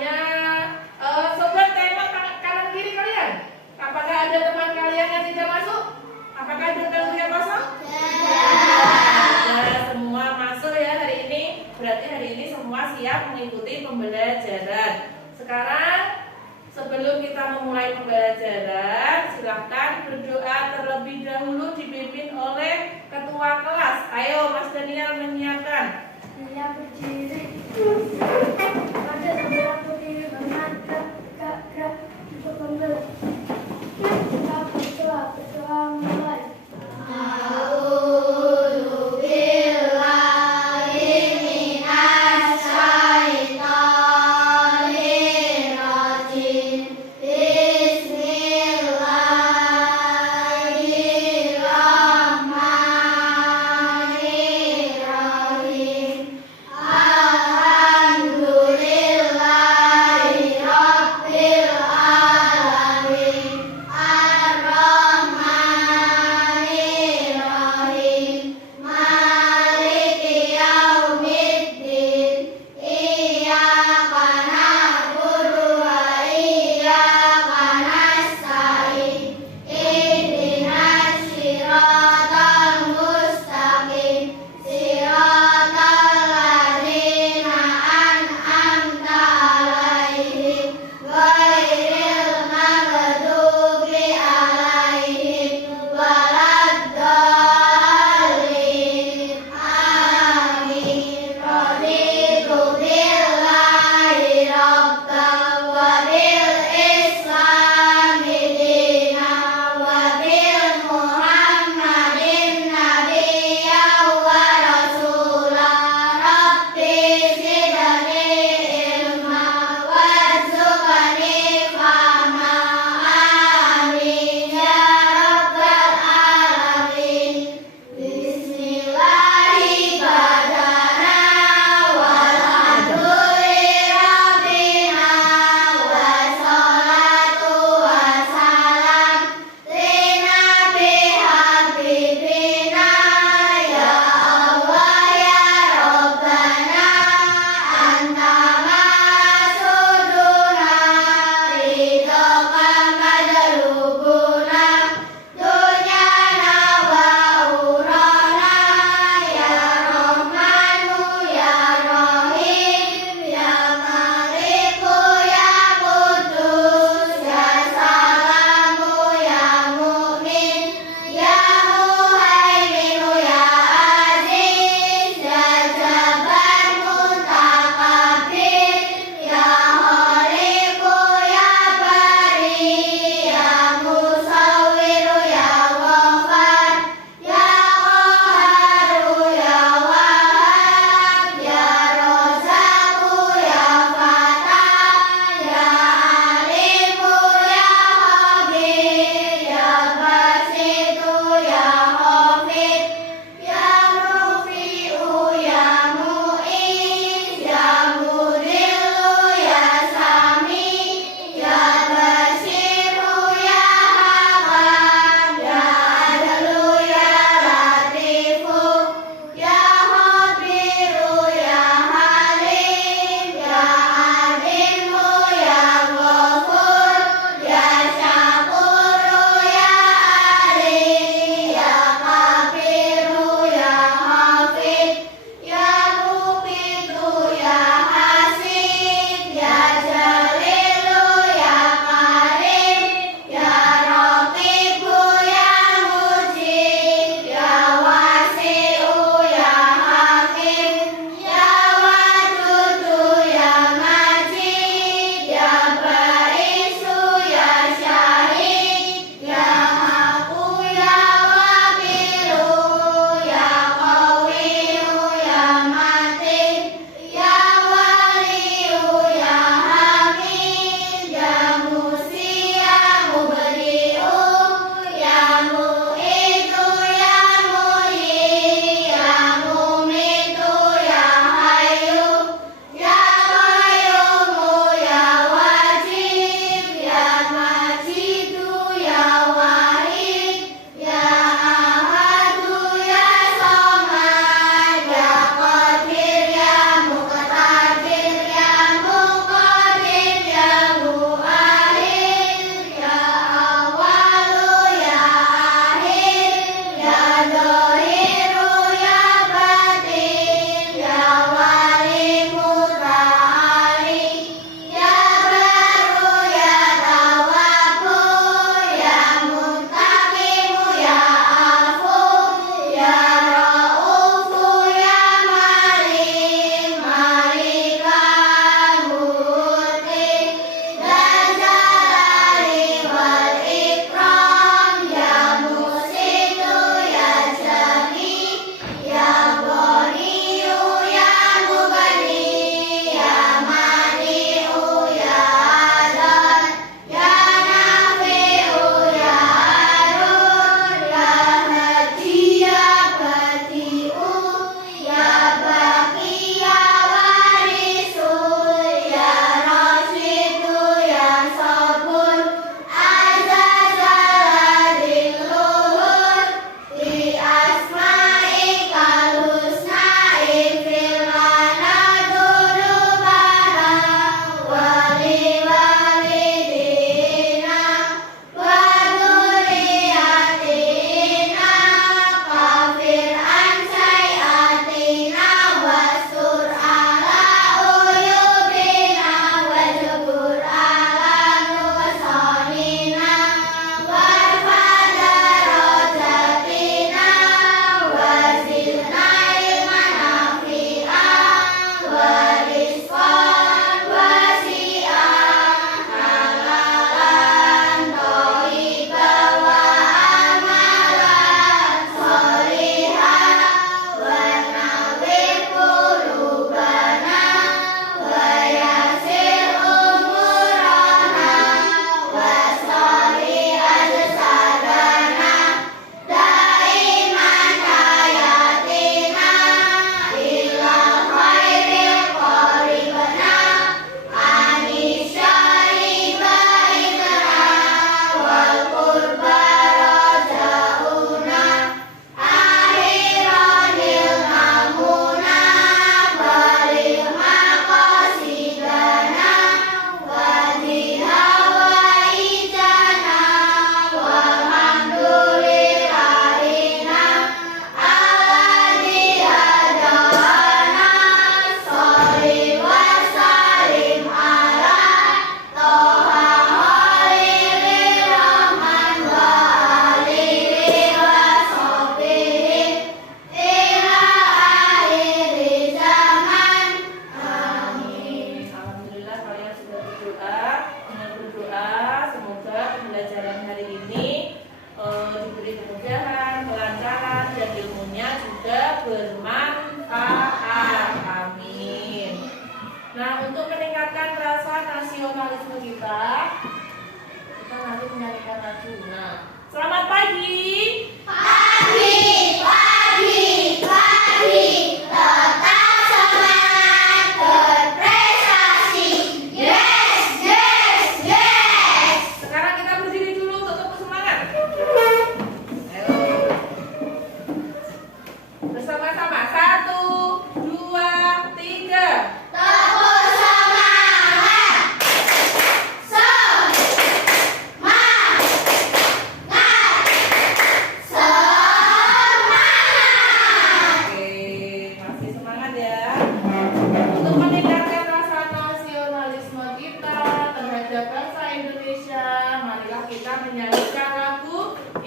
semuanya. Sobat, tengok kanan kiri kalian. Apakah ada teman kalian yang tidak masuk? Apakah ada teman yang kosong? Nah, semua masuk ya hari ini. Berarti hari ini semua siap mengikuti pembelajaran. Sekarang sebelum kita memulai pembelajaran, silahkan berdoa terlebih dahulu dipimpin oleh ketua kelas. Ayo Mas Daniel menyiapkan. Saya berdiri. Pada saya berdiri mengangkat gerak untuk membeli. Kita berdoa mulai. Alhamdulillah.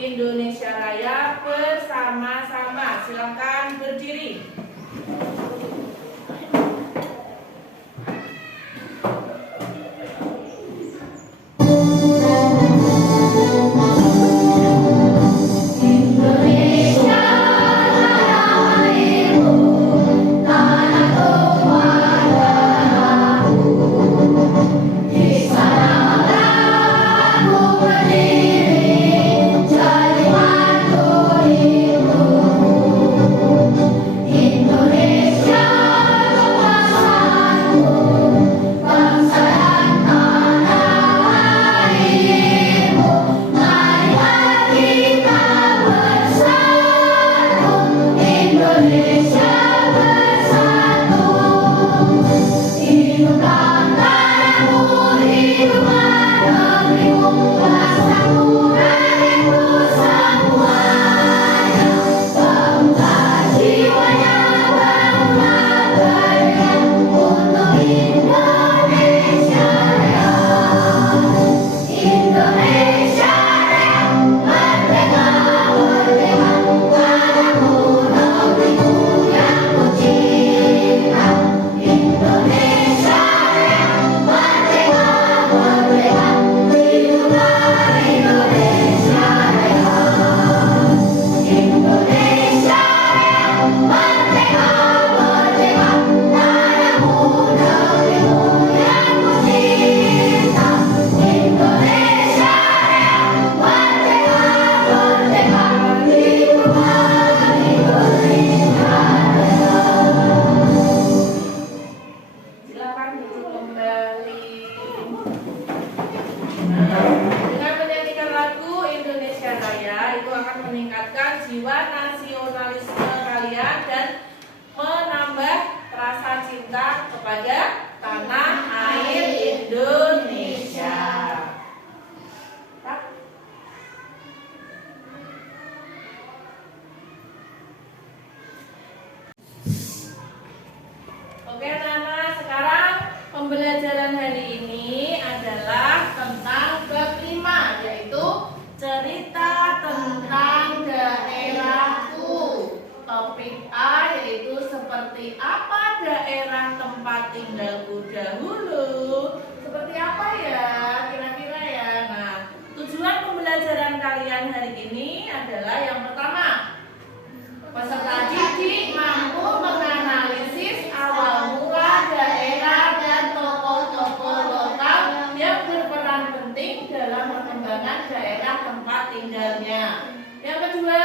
Indonesia Raya bersama-sama. Silakan berdiri. Dengan menyanyikan lagu Indonesia Raya itu akan meningkatkan jiwa nasionalisme kalian dan menambah rasa cinta kepada tanah air Indonesia. Oke anak-anak, sekarang pembelajaran hari ini adalah tentang bab 5, yaitu cerita tentang daerahku. Topik A yaitu seperti apa daerah tempat tinggalku dahulu. Seperti apa ya kira-kira ya. Nah, tujuan pembelajaran kalian hari ini adalah yang pertama, peserta didik mampu menganalisis awal mula daerah dan tokoh-tokoh lokal yang berperan penting dalam perkembangan daerah tempat tinggalnya. Yang kedua,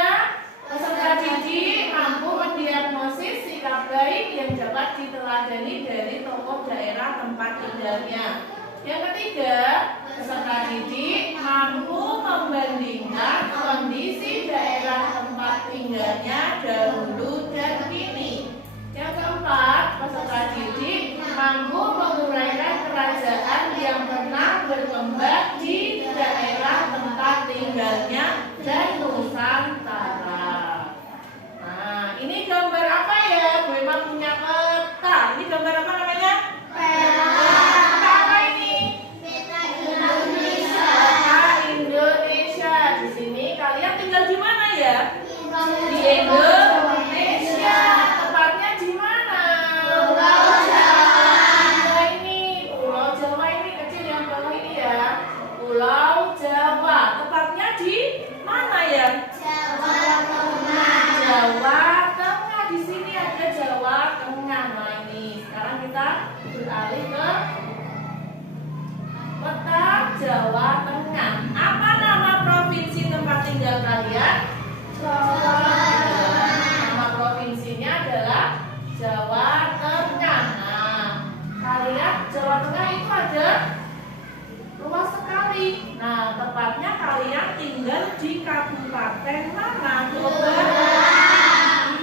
peserta didik mampu mendiagnosis sikap baik yang dapat diteladani dari tokoh daerah tempat tinggalnya. Yang ketiga, peserta didik mampu membandingkan kondisi daerah tempat tinggalnya dahulu dan kini. Yang keempat, peserta didik mampu menguraikan kerajaan yang pernah berkembang di daerah tempat tinggalnya dan Nusantara. Nah, ini gambar apa ya? Bu Emma punya peta. Ini gambar apa namanya? Peta apa ini? Peta Indonesia. Di sini kalian tinggal di mana ya? Di Indonesia. Tepatnya di mana? Pulau Jawa. Ini Pulau Jawa ini kecil yang bawah ini ya. Pulau Jawa. Tepatnya di mana ya? Jawa Tengah. Jawa Tengah. Di sini ada Jawa Tengah. Nah ini sekarang kita beralih ke peta Jawa Tengah. Apa nama provinsi tempat tinggal kalian? Jawa. Nama provinsinya adalah Jawa Tengah. Nah, kalian Jawa Tengah itu ada luas sekali. Nah, tepatnya kalian tinggal di kabupaten mana? Coba.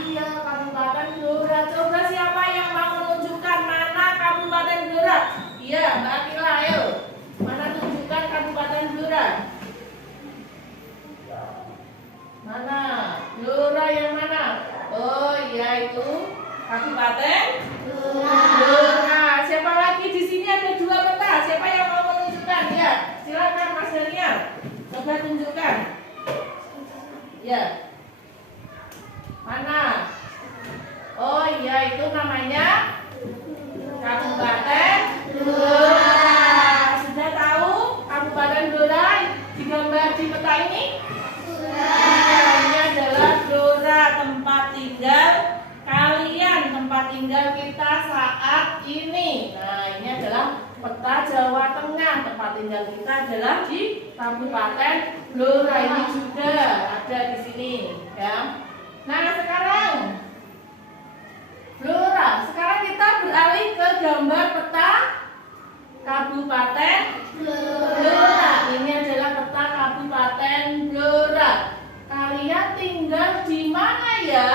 Iya, Kabupaten Blora. Coba siapa yang mau menunjukkan mana Kabupaten Blora? Iya, Mbak Akila, ayo. Mana tunjukkan Kabupaten Blora? Mana? Blora yang mana? Oh, iya itu Kabupaten Blora. Siapa lagi di sini ada 2 peta? Siapa yang mau menunjukkan? Ya, silakan Mas Daniel. Coba tunjukkan. tinggal kita adalah di Kabupaten Blora. Ini juga ada di sini, ya. Nah, sekarang Blora. Sekarang kita beralih ke gambar peta Kabupaten Blora. Ini adalah peta Kabupaten Blora. Kalian tinggal di mana ya?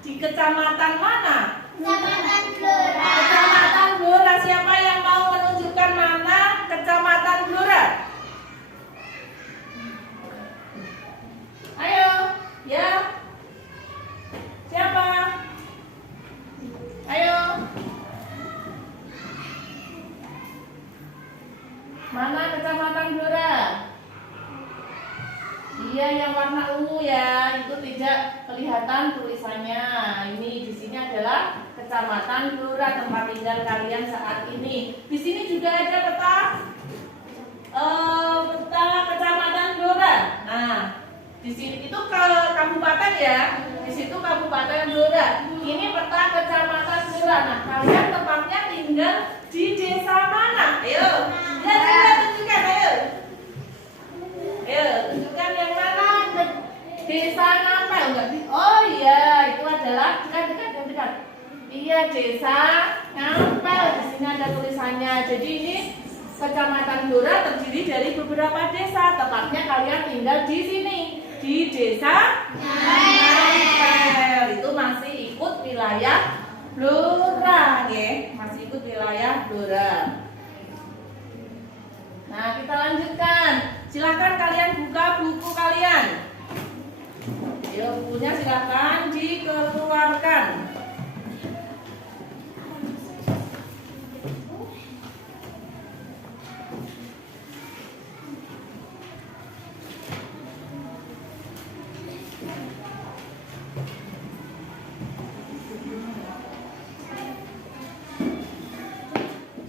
Di kecamatan mana? Kecamatan Blora. Kecamatan Blora. Siapa yang mau menunjukkan mana Kecamatan Blora? Ayo, ya. Siapa? Ayo. Mana Kecamatan Blora? Iya, yang warna ungu ya, itu tidak kelihatan tulisannya. Ini di sini adalah Kecamatan Blora, tempat tinggal kalian saat ini. Di sini juga ada peta Kecamatan Blora. Nah, di sini itu ke kabupaten ya. Di situ Kabupaten Blora. Ini peta Kecamatan Blora. Nah, kalian tempatnya tinggal di desa mana? Ayo, lihat tunjukkan, ayo. Ayo, tunjukkan yang mana desa apa? Oh iya, itu adalah dekat. Iya, desa Ngampel. Di sini ada tulisannya. Jadi ini Kecamatan Blora terdiri dari beberapa desa. Tepatnya kalian tinggal di sini, di desa Ngampel. Itu masih ikut wilayah Blora, ya. Masih ikut wilayah Blora. Nah, kita lanjutkan. Silakan kalian buka buku kalian. Ayo, bukunya silakan dikeluarkan.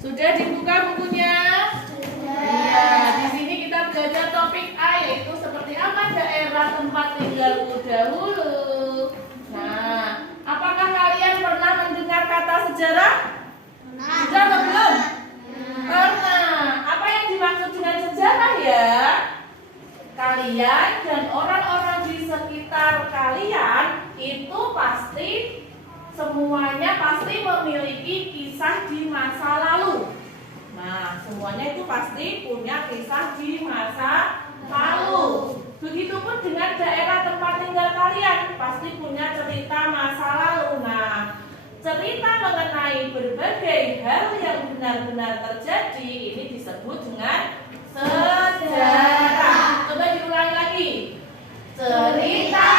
Sudah dibuka bukunya? Di sini kita belajar topik A, yaitu seperti apa daerah tempat tinggalmu dahulu. Nah, apakah kalian pernah mendengar kata sejarah? Sudah atau belum? Pernah. Apa yang dimaksud dengan sejarah ya? Kalian dan orang-orang di sekitar kalian itu pasti semuanya pasti memiliki kisah di masa lalu. Nah, semuanya itu pasti punya kisah di masa lalu. Begitupun dengan daerah tempat tinggal kalian, pasti punya cerita masa lalu. Nah, cerita mengenai berbagai hal yang benar-benar terjadi ini disebut dengan sejarah. Coba diulangi lagi. Cerita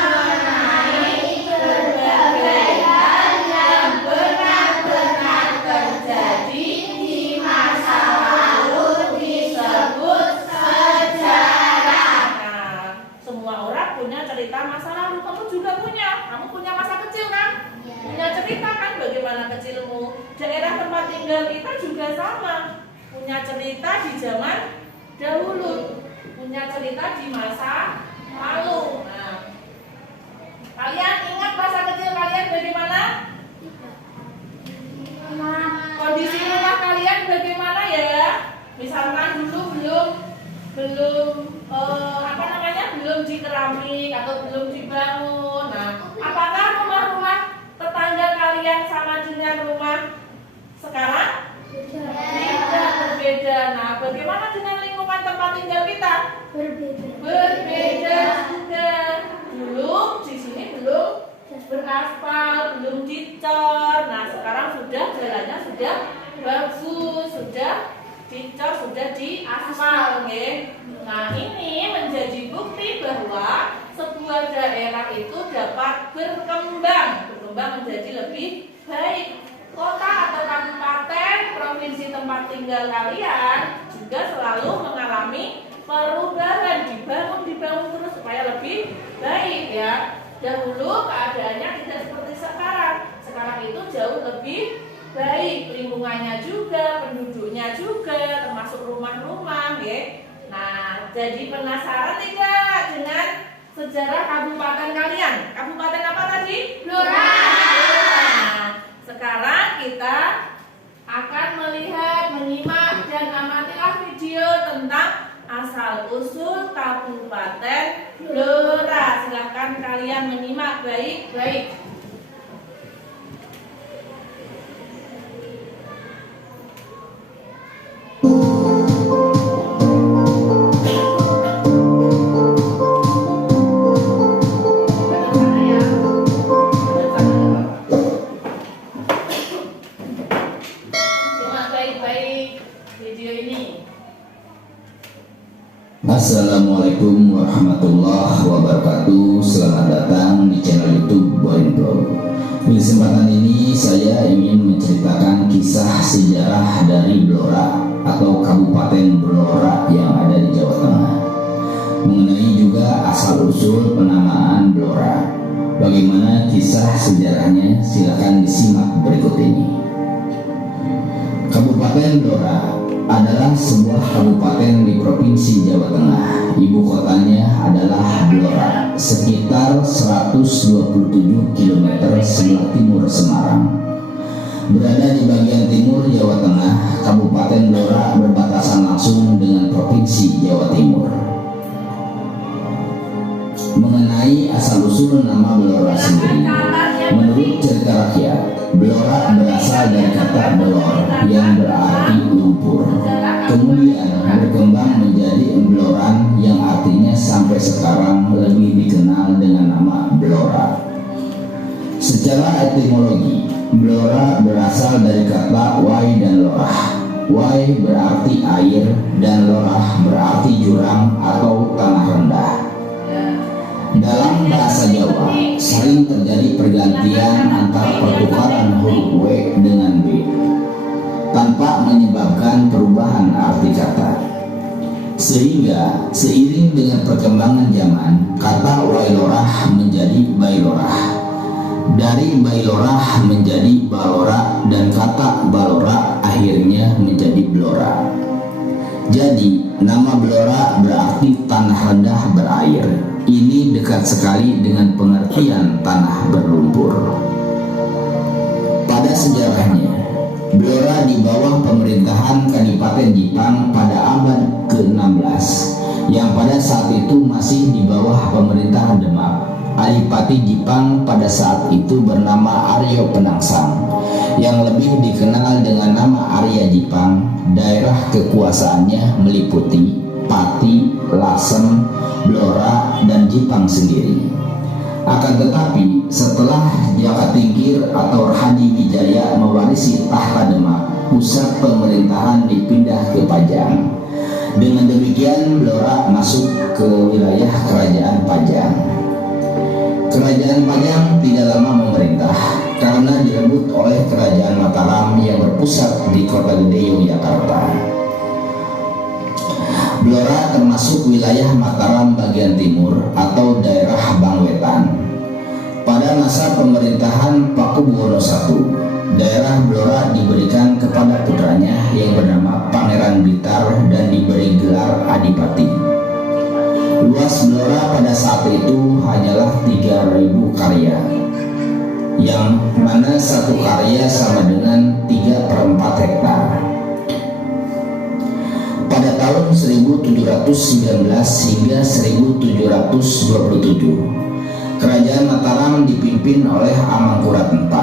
mengenai berbagai hal yang benar-benar terjadi di masa lalu disebut sejarah. Nah, semua orang punya cerita masa lalu. Kamu juga punya. Kamu punya masa kecil kan? Punya cerita kan bagaimana kecilmu. Daerah tempat tinggal kita juga sama. Punya cerita di zaman dahulu. Punya cerita di masa lalu. Nah, kalian ingat masa kecil kalian bagaimana? Kondisi rumah kalian bagaimana ya? Misalkan dulu belum dikeramik atau belum dibangun. Nah, apakah rumah-rumah tetangga kalian sama dengan rumah sekarang? Tidak, berbeda. Nah, bagaimana dengan lingkungan tempat tinggal kita? Berbeda juga. Dulu di sini belum beraspal, belum dicor. Nah, sekarang sudah jalannya sudah bagus, sudah dicor, sudah diaspal, nggih. Nah, ini menjadi bukti bahwa sebuah daerah itu dapat berkembang menjadi lebih baik. Kota atau kabupaten, provinsi tempat tinggal kalian juga selalu mengalami perubahan, dibangun terus supaya lebih baik ya. Dahulu keadaannya tidak seperti sekarang. Sekarang itu jauh lebih baik, lingkungannya juga, penduduknya juga, termasuk rumah-rumah, ya. Nah, jadi penasaran tidak dengan sejarah kabupaten kalian? Kabupaten apa tadi? Blora. Nah, sekarang kita akan menyimak dan amatilah video tentang asal-usul Kabupaten Blora. Silahkan kalian menyimak baik-baik. Assalamualaikum warahmatullahi wabarakatuh. Selamat datang di channel YouTube Boinblog. Di kesempatan ini saya ingin menceritakan kisah sejarah dari Blora atau Kabupaten Blora yang ada di Jawa Tengah. Mengenai juga asal-usul penamaan Blora. Bagaimana kisah sejarahnya? Silakan disimak berikut ini. Kabupaten Blora adalah sebuah kabupaten di Provinsi Jawa Tengah. Ibu kotanya adalah Blora, sekitar 127 km sebelah timur Semarang. Berada di bagian timur Jawa Tengah, Kabupaten Blora berbatasan langsung dengan Provinsi Jawa Timur. Mengenai asal-usul nama Blora sendiri, menurut cerita rakyat, Blora berasal dari kata belor yang berarti lumpur. Kemudian berkembang menjadi Bloran yang artinya sampai sekarang lebih dikenal dengan nama Blora. Secara etimologi, Blora berasal dari kata wai dan lorah. Wai berarti air dan lorah berarti jurang atau tanah rendah. Dalam bahasa Jawa, sering terjadi pergantian antara pertukaran huruf W dengan B tanpa menyebabkan perubahan arti kata. Sehingga seiring dengan perkembangan zaman, kata wailorah menjadi bailorah. Dari bailorah menjadi balora dan kata balora akhirnya menjadi Blora. Jadi, nama Blora berarti tanah rendah berair. Ini dekat sekali dengan pengertian tanah berlumpur. Pada sejarahnya, Blora di bawah pemerintahan Kadipaten Jipang pada abad ke-16, yang pada saat itu masih di bawah pemerintahan Demak. Adipati Jipang pada saat itu bernama Aryo Penangsang, yang lebih dikenal dengan nama Arya Jipang. Daerah kekuasaannya meliputi Pati, Lasem, Blora, dan Jipang sendiri. Akan tetapi setelah Jaka Tingkir atau Hadi Wijaya mewarisi tahta Demak, pusat pemerintahan dipindah ke Pajang. Dengan demikian Blora masuk ke wilayah Kerajaan Pajang. Kerajaan Pajang tidak lama memerintah karena direbut oleh Kerajaan Mataram yang berpusat di Kota Gede Yogyakarta. Blora termasuk wilayah Mataram bagian timur atau daerah Bangwetan. Pada masa pemerintahan Pakubuwono I, daerah Blora diberikan kepada putranya yang bernama Pangeran Blitar dan diberi gelar Adipati. Luas Blora pada saat itu hanyalah 3.000 karya, yang mana satu karya sama dengan 3/4 hektar. Pada tahun 1719 hingga 1727, Kerajaan Mataram dipimpin oleh Amangkurat IV,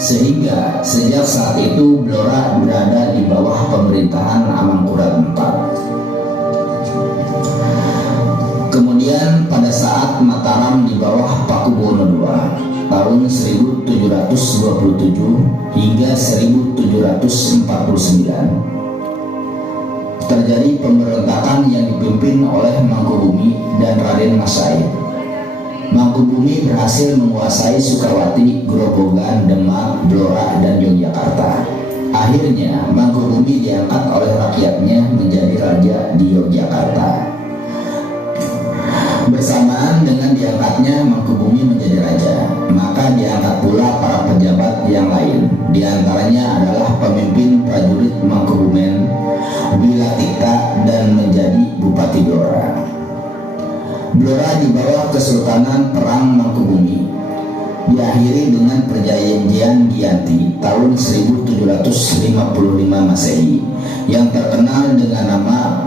sehingga sejak saat itu Blora berada di bawah pemerintahan Amangkurat IV. Kemudian pada saat Mataram di bawah Pakubuwono II tahun 1727 hingga 1749 terjadi pemberontakan yang dipimpin oleh Mangkubumi dan Raden Mas Said. Mangkubumi berhasil menguasai Sukawati, Grobogan, Demak, Blora, dan Yogyakarta. Akhirnya Mangkubumi diangkat oleh rakyatnya menjadi raja di Yogyakarta. Bersamaan dengan diangkatnya Mangkubumi menjadi raja, maka diangkat pula para pejabat yang lain. Di antaranya adalah pemimpin prajurit Mangkubumen, Wilatikta, dan menjadi Bupati Blora. Blora di bawah Kesultanan Perang Mangkubumi diakhiri dengan Perjanjian Giyanti tahun 1755 Masehi yang terkenal dengan nama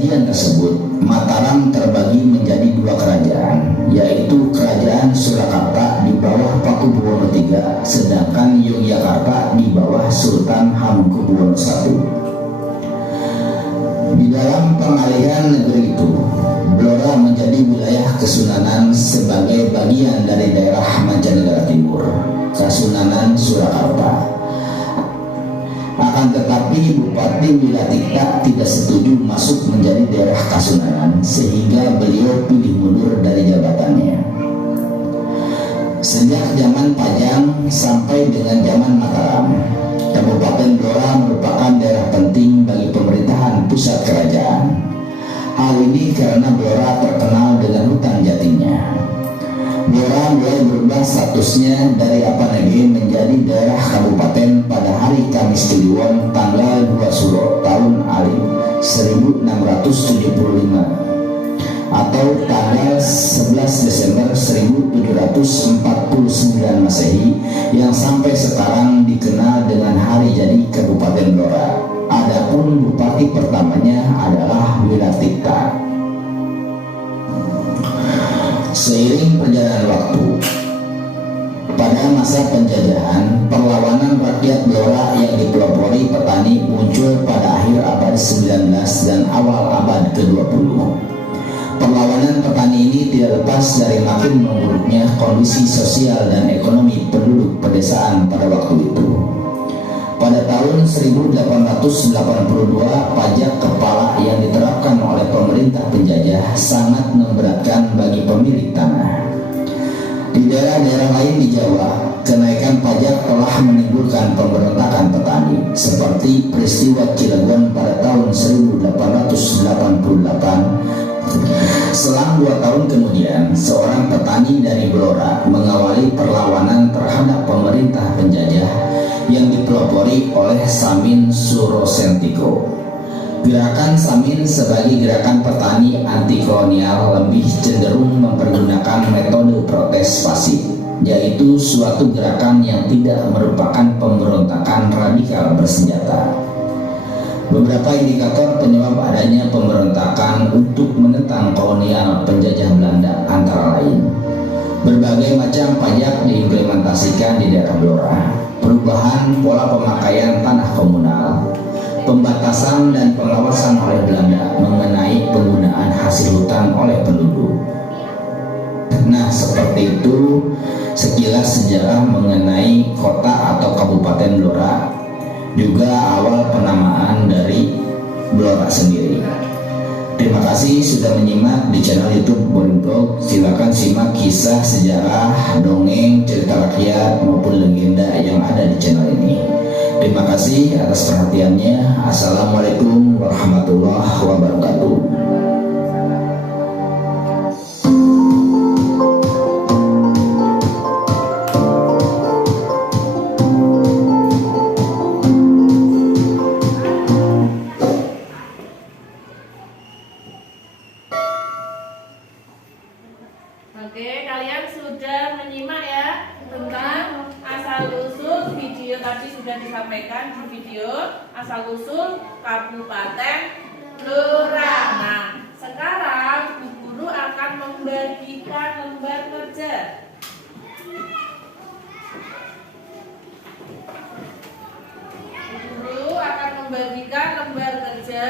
perjanjian tersebut, Mataram terbagi menjadi dua kerajaan, yaitu Kerajaan Surakarta di bawah Pakubuwono III, sedangkan Yogyakarta di bawah Sultan Hamengkubuwono I. Di dalam pengalihan negeri itu, Blora menjadi wilayah Kesunanan sebagai bagian dari daerah Mancanegara Timur, Kasunanan Surakarta. Akan tetapi Bupati Wilatikta tidak setuju masuk menjadi daerah Kasunanan, sehingga beliau pilih mundur dari jabatannya. Sejak zaman Pajang sampai dengan zaman Mataram, Kabupaten Blora merupakan daerah penting bagi pemerintahan pusat kerajaan. Hal ini karena Blora terkenal dengan hutan jatinya. Blora mulai berubah statusnya dari Apanege menjadi daerah kabupaten pada hari Kamis Kliwon tanggal 2 Suro tahun Alif 1675 atau tanggal 11 Desember 1749 Masehi, yang sampai sekarang dikenal dengan hari jadi Kabupaten Blora. Adapun bupati pertamanya adalah Wilatikta. Seiring perjalanan waktu, pada masa penjajahan, perlawanan rakyat Blora yang dipelopori petani muncul pada akhir abad 19 dan awal abad ke-20. Perlawanan petani ini tidak lepas dari makin memburuknya kondisi sosial dan ekonomi penduduk pedesaan pada waktu itu. Pada tahun 1882, pajak kepala yang diterapkan oleh pemerintah penjajah sangat memberatkan bagi pemilik tanah. Di daerah-daerah lain di Jawa, kenaikan pajak telah menimbulkan pemberontakan petani, seperti peristiwa Cilegon pada tahun 1888. Selang 2 tahun kemudian, seorang petani dari Blora mengawali perlawanan terhadap pemerintah penjajah yang dipelopori oleh Samin Surosentiko. Gerakan Samin sebagai gerakan petani anti kolonial lebih cenderung mempergunakan metode protes pasif, yaitu suatu gerakan yang tidak merupakan pemberontakan radikal bersenjata. Beberapa indikator penyebab adanya pemberontakan untuk menentang kolonial penjajah Belanda antara lain: berbagai macam pajak diimplementasikan di daerah Blora, perubahan pola pemakaian tanah komunal, pembatasan dan pengawasan oleh Belanda mengenai penggunaan hasil hutan oleh penduduk. Nah, seperti itu sekilas sejarah mengenai kota atau Kabupaten Blora, juga awal penamaan dari Blora sendiri. Terima kasih sudah menyimak di channel YouTube Boring Blog. Silakan simak kisah, sejarah, dongeng, cerita rakyat maupun legenda yang ada di channel ini. Terima kasih atas perhatiannya. Assalamualaikum warahmatullahi wabarakatuh. Oke, kalian sudah menyimak ya tentang asal-usul video tadi sudah disampaikan di video asal-usul Kabupaten Blora. Nah, sekarang Bu Guru akan membagikan lembar kerja. Bu Guru akan membagikan lembar kerja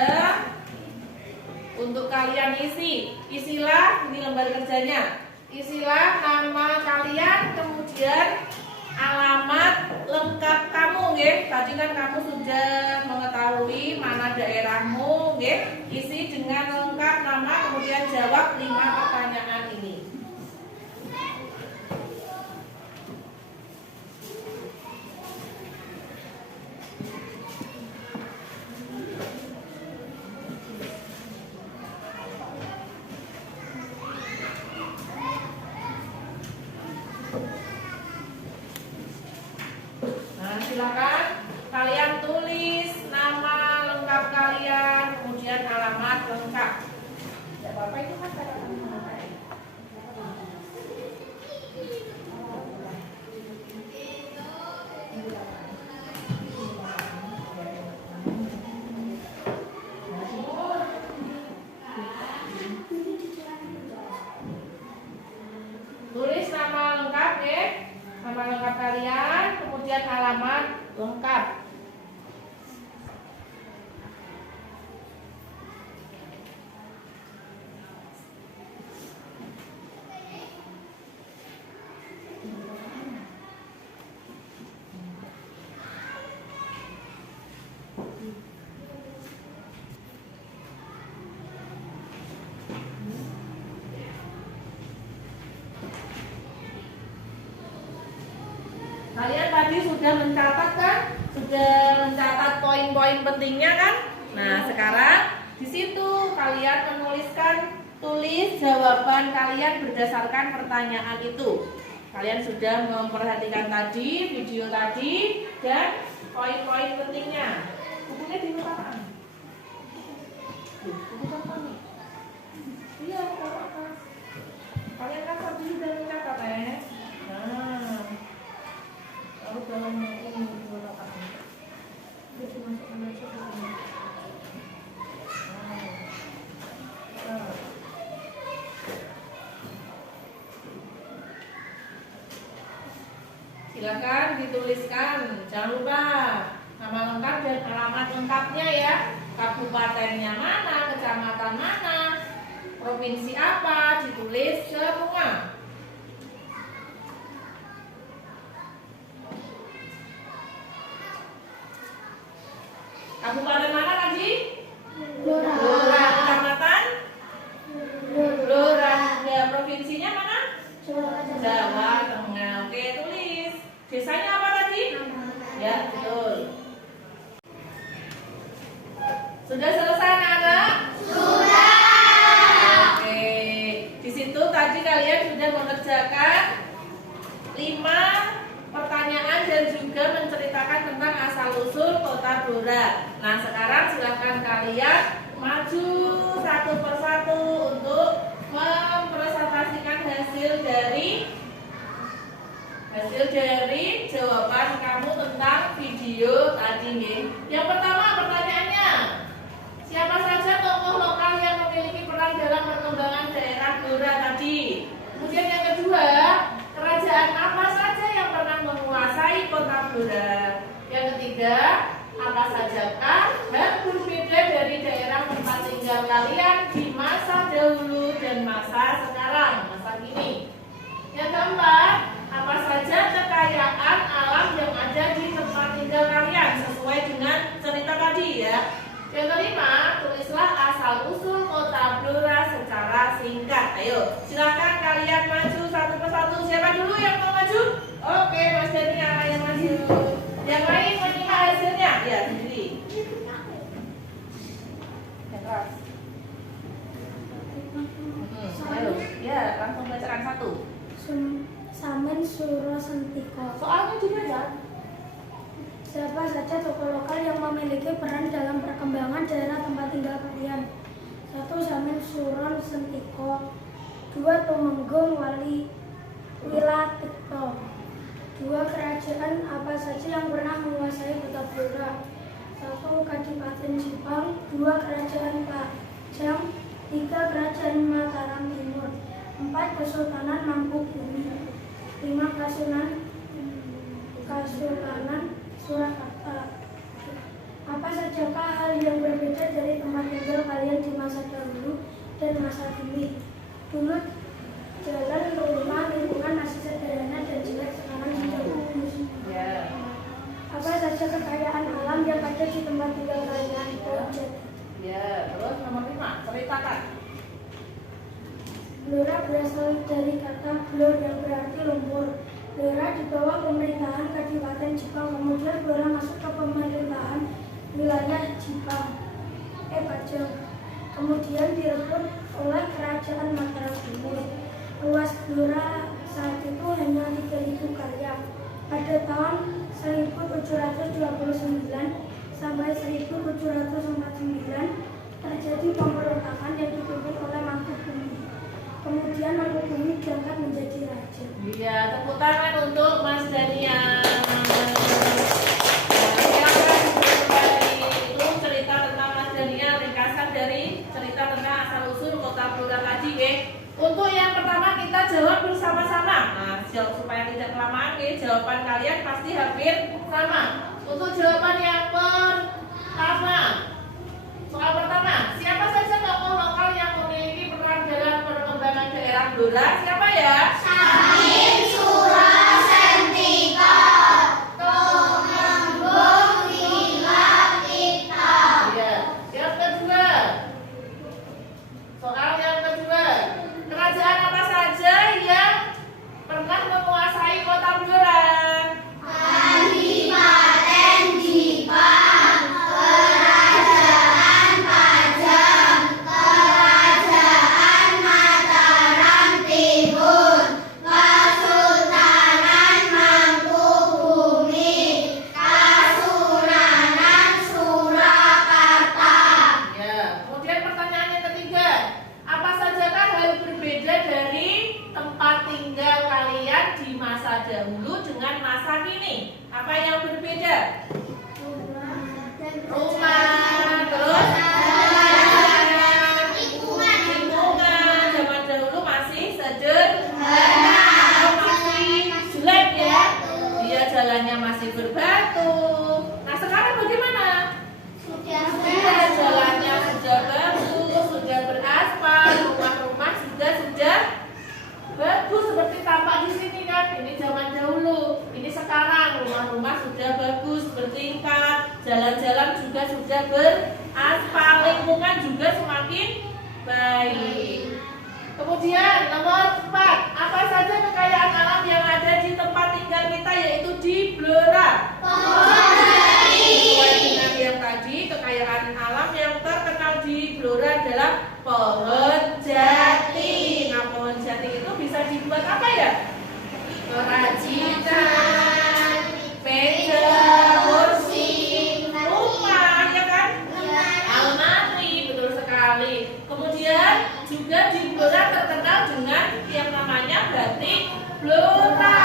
untuk kalian isi. Isilah ini lembar kerjanya. Isilah nama kalian, kemudian alamat lengkap kamu, nggih. Tadi kan kamu sudah mengetahui mana daerahmu, nggih. Isi dengan lengkap nama, kemudian jawab 5 pertanyaan ini. Silakan kalian tulis nama lengkap kalian, kemudian alamat lengkap. Ya, Bapak itu kan tadi sudah mencatat kan? Sudah mencatat poin-poin pentingnya kan? Nah, sekarang di situ kalian tulis jawaban kalian berdasarkan pertanyaan itu. Kalian sudah memperhatikan tadi video tadi dan poin-poin pentingnya. Bukunya di mana? Buku apa nih? Iya, apa? Kalian kan tadi sudah mencatat Nah, lalu dalam ini apa? Silakan dituliskan, jangan lupa nama lengkap dan alamat lengkapnya ya. Kabupatennya mana, kecamatan mana, provinsi apa, ditulis semua. Kabupaten mana tadi? Blora. Blora. Kecamatan? Blora. Ya, provinsinya mana? Jawa Tengah. Oke, tulis. Desanya apa tadi? Ya, betul. Sudah selesai anak? Sudah. Oke. Di situ tadi kalian sudah mengerjakan 5 pertanyaan dan juga menceritakan tentang asal-usul kota Blora. Nah, sekarang silakan kalian maju satu persatu untuk mempresentasikan hasil dari jawaban kamu tentang video tadi nih. Yang pertama pertanyaannya, siapa saja tokoh lokal yang memiliki peran dalam perkembangan daerah Blora tadi? Kemudian yang kedua, kerajaan apa saja yang pernah menguasai kota Blora? Yang ketiga, apa sajakah hal berbeda dari daerah tempat tinggal kalian di masa dahulu dan masa sekarang, masa kini? Yang keempat, apa saja kekayaan alam yang ada di tempat tinggal kalian sesuai dengan cerita tadi ya? Yang kelima, tulislah asal-usul kota Blora secara singkat. Ayo, silakan kalian maju satu persatu. Siapa dulu yang mau maju? Oke, Mas Dania yang maju. Yang lain menyimak hasilnya. Ya, sendiri. Yang keras. Ayo, ya langsung bacakan satu. Samen Suro Sentiko. Soalnya juga ya. Siapa saja tokoh lokal yang memiliki peran dalam perkembangan daerah tempat tinggal kalian? 1. Samen Suron Sentiko. 2. Tumenggung Wali Wilatikto. 2. Kerajaan apa saja yang pernah menguasai kota Blora? 1. Kadipaten Jipang. 2. Kerajaan Pajang. 3. Kerajaan Mataram Timur. 4. Kesultanan Mangkubumi. 5. Kesultanan Surakarta. Apa sajakah hal yang berbeda dari tempat tinggal kalian di masa dahulu dan masa kini? Dulu jalan, rumah, lingkungan masih sederhana dan jelek, sekarang sudah bagus. Ya. Apa saja kekayaan alam yang ada di tempat tinggal kalian? Ya, terus nomor 5, ceritakan. Blora berasal dari kata blor yang berarti lumpur. Blora di bawah pemerintahan Kadipaten Jipang, kemudian Blora masuk ke pemerintahan wilayah Jipang, Pajang. Kemudian direbut oleh Kerajaan Mataram Timur. Luas Blora saat itu hanya 3.000 karya. Pada tahun 1729 sampai 1749 terjadi pemberontakan yang dipimpin oleh Mangkubumi. Kemudian Mangkubumi diangkat menjadi raja. Iya, tepuk tangan untuk Mas Dania. Silakan kembali. Itu cerita tentang Mas Dania, ringkasan dari cerita tentang asal-usul kota Blora tadi, ya. Untuk yang pertama kita jawab bersama-sama. Nah, supaya tidak kelamaan, jawaban kalian pasti hampir sama. Untuk jawaban yang pertama, soal pertama, siapa saja tokoh lokal yang memiliki peran dalam perkembangan daerah Blora? Siapa ya? Samen Suro Sentiko. Tumenggung Wilatikto. Ya. Yang kedua, soal yang kedua, kerajaan apa saja yang pernah menguasai kota Blora? jalan-jalan juga sudah beraspal, lingkungan juga semakin baik. Kemudian nomor 4, apa saja kekayaan alam yang ada di tempat tinggal kita, yaitu di Blora? Sesuai dengan yang tadi, kekayaan alam yang terkenal di Blora adalah pohon jati. Nah, pohon jati itu bisa dibuat apa ya? Kerajinan, meja, kursi, rumah, ya kan? Almari, betul sekali. Kemudian juga di Blora terkenal dengan yang namanya batik Blora.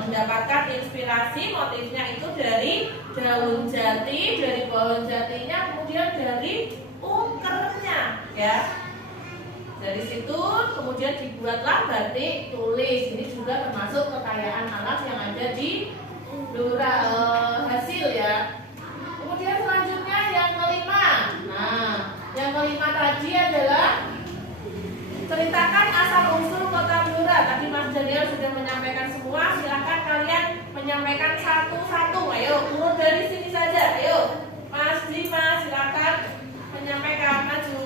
Mendapatkan inspirasi motifnya itu dari daun jati, dari pohon jatinya, kemudian dari ungkernya, ya. Dari situ kemudian dibuatlah batik tulis. Ini juga termasuk kekayaan alam yang ada di Blora, hasil ya. Kemudian selanjutnya yang kelima. Nah, yang kelima tadi adalah ceritakan asal usul kota Blora. Tadi Mas Daniel sudah menyampaikan semua. Silakan kalian menyampaikan satu-satu. Ayo, urut dari sini saja. Ayo, Mas Dimas, silakan menyampaikan, maju.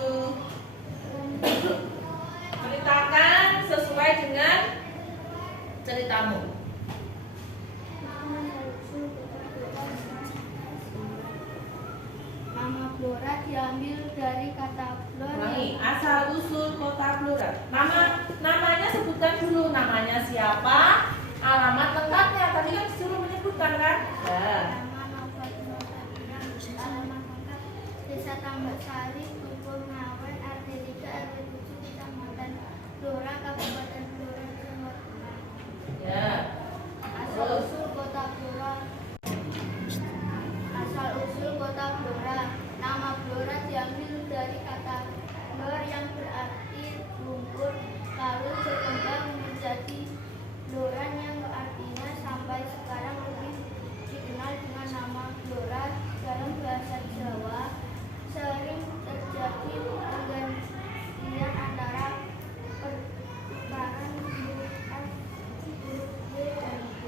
Ceritakan sesuai dengan ceritamu. Nama Blora diambil dari kata blor. Ulangi, asal usul kota Blora. Namanya sebutkan dulu, namanya siapa, alamat lengkapnya. Tadi kan disuruh menyebutkan kan? Ya. Nama Novel Nurhadiah, alamat lengkap Desa Tambak Sari, Dukuh Ngawen, RT 3 RW 7, Kecamatan Blora, Kabupaten Blora, Jawa Tengah. Ya. Asal usul kota Blora. Asal usul kota Blora. Nama Blora diambil dari kata blor yang berarti lumpur, lalu berkembang menjadi Bloran yang artinya sampai sekarang lebih dikenal dengan nama Blora. Dalam bahasa Jawa sering terjadi pergantian antara pertukaran huruf F, huruf D, dan B.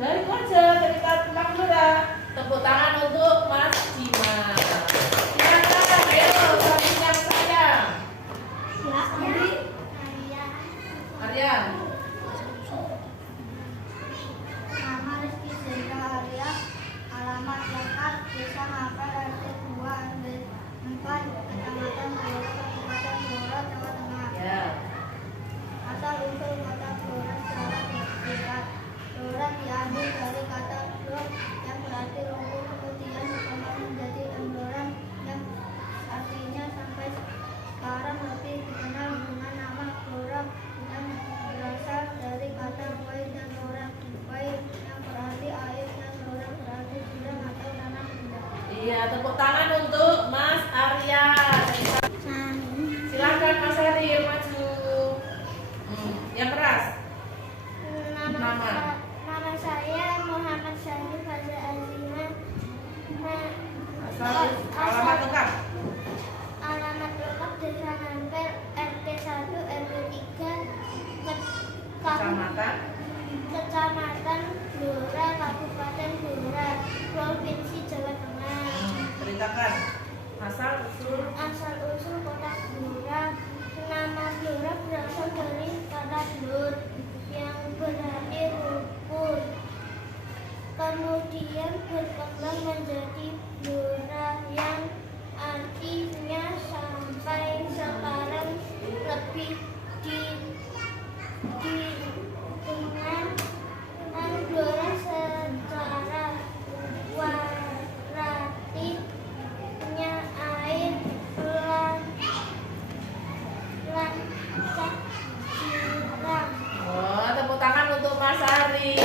Baik aja cerita tentang Blora. Tepuk tangan untuk Mas Dimas. Silakan, ayo selanjutnya saya. Arya. Nama Rizky Zendra Arya, alamat lengkap Desa Ngapel RT 2 RW 4 Kecamatan Blora, Kabupaten Blora, Jawa Tengah. Ya. Asal usul kata Blora secara singkat. Blora diambil dari kata blor yang berarti lumpur, kemudian berkembang menjadi embloran yang artinya sampai sekarang lebih dikenal dengan nama Blora yang berasal dari kata wai dan lora. Wai yang berarti air dan lora berarti jurang atau tanah rendah. Iya, tepuk tangan untuk Mas Arya. Silakan Mas Arya maju. Yang keras. Nama. Nama saya Muhammad Syarif Faza Azima. Alamat lengkap. Alamat lengkap Desa Nampel RT 1 RW 3 Kecamatan. Kecamatan Blora, Kabupaten Blora, Provinsi Jawa Tengah. Ceritakan asal usul. Asal usul kota Blora. Nama Blora berasal dari kata blur yang berarti lumpur. Kemudian berkembang menjadi Blora yang artinya sampai sekarang lebih dikenal Blora secara waratinya air lancak jurang. Oh, tepuk tangan untuk Mas Ari.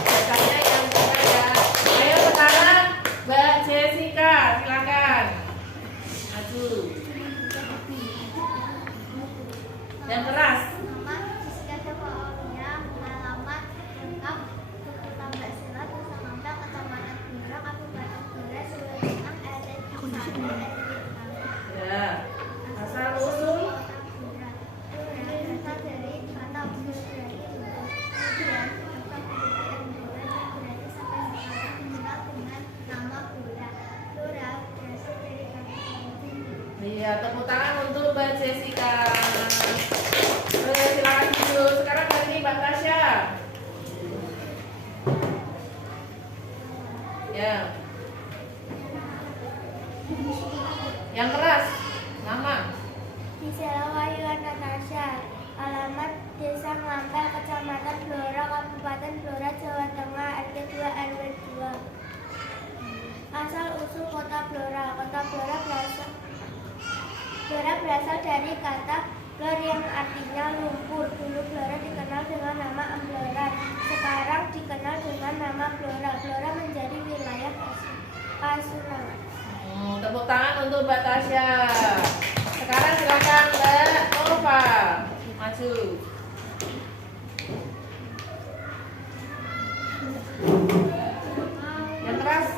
Biasanya yang kita ya. Ayo sekarang Mbak J. Iya, tepuk tangan untuk Mbak Jessica. Silakan dulu. Sekarang ganti Mbak Tasya. Ya. Yang keras. Nama. Gisela Wahyuan Natasha, alamat Desa Nglampel, Kecamatan Blora, Kabupaten Blora, Jawa Tengah, RT 2 RW 2. Asal usul kota Blora. Kota Blora berasal dari kata blor yang artinya lumpur. Dulu Blora dikenal dengan nama Ambloran, sekarang dikenal dengan nama Blora. Blora menjadi wilayah Pasuruan. Tepuk tangan untuk Mbak Tasya. Sekarang silakan Mbak Nova maju. Yang keras.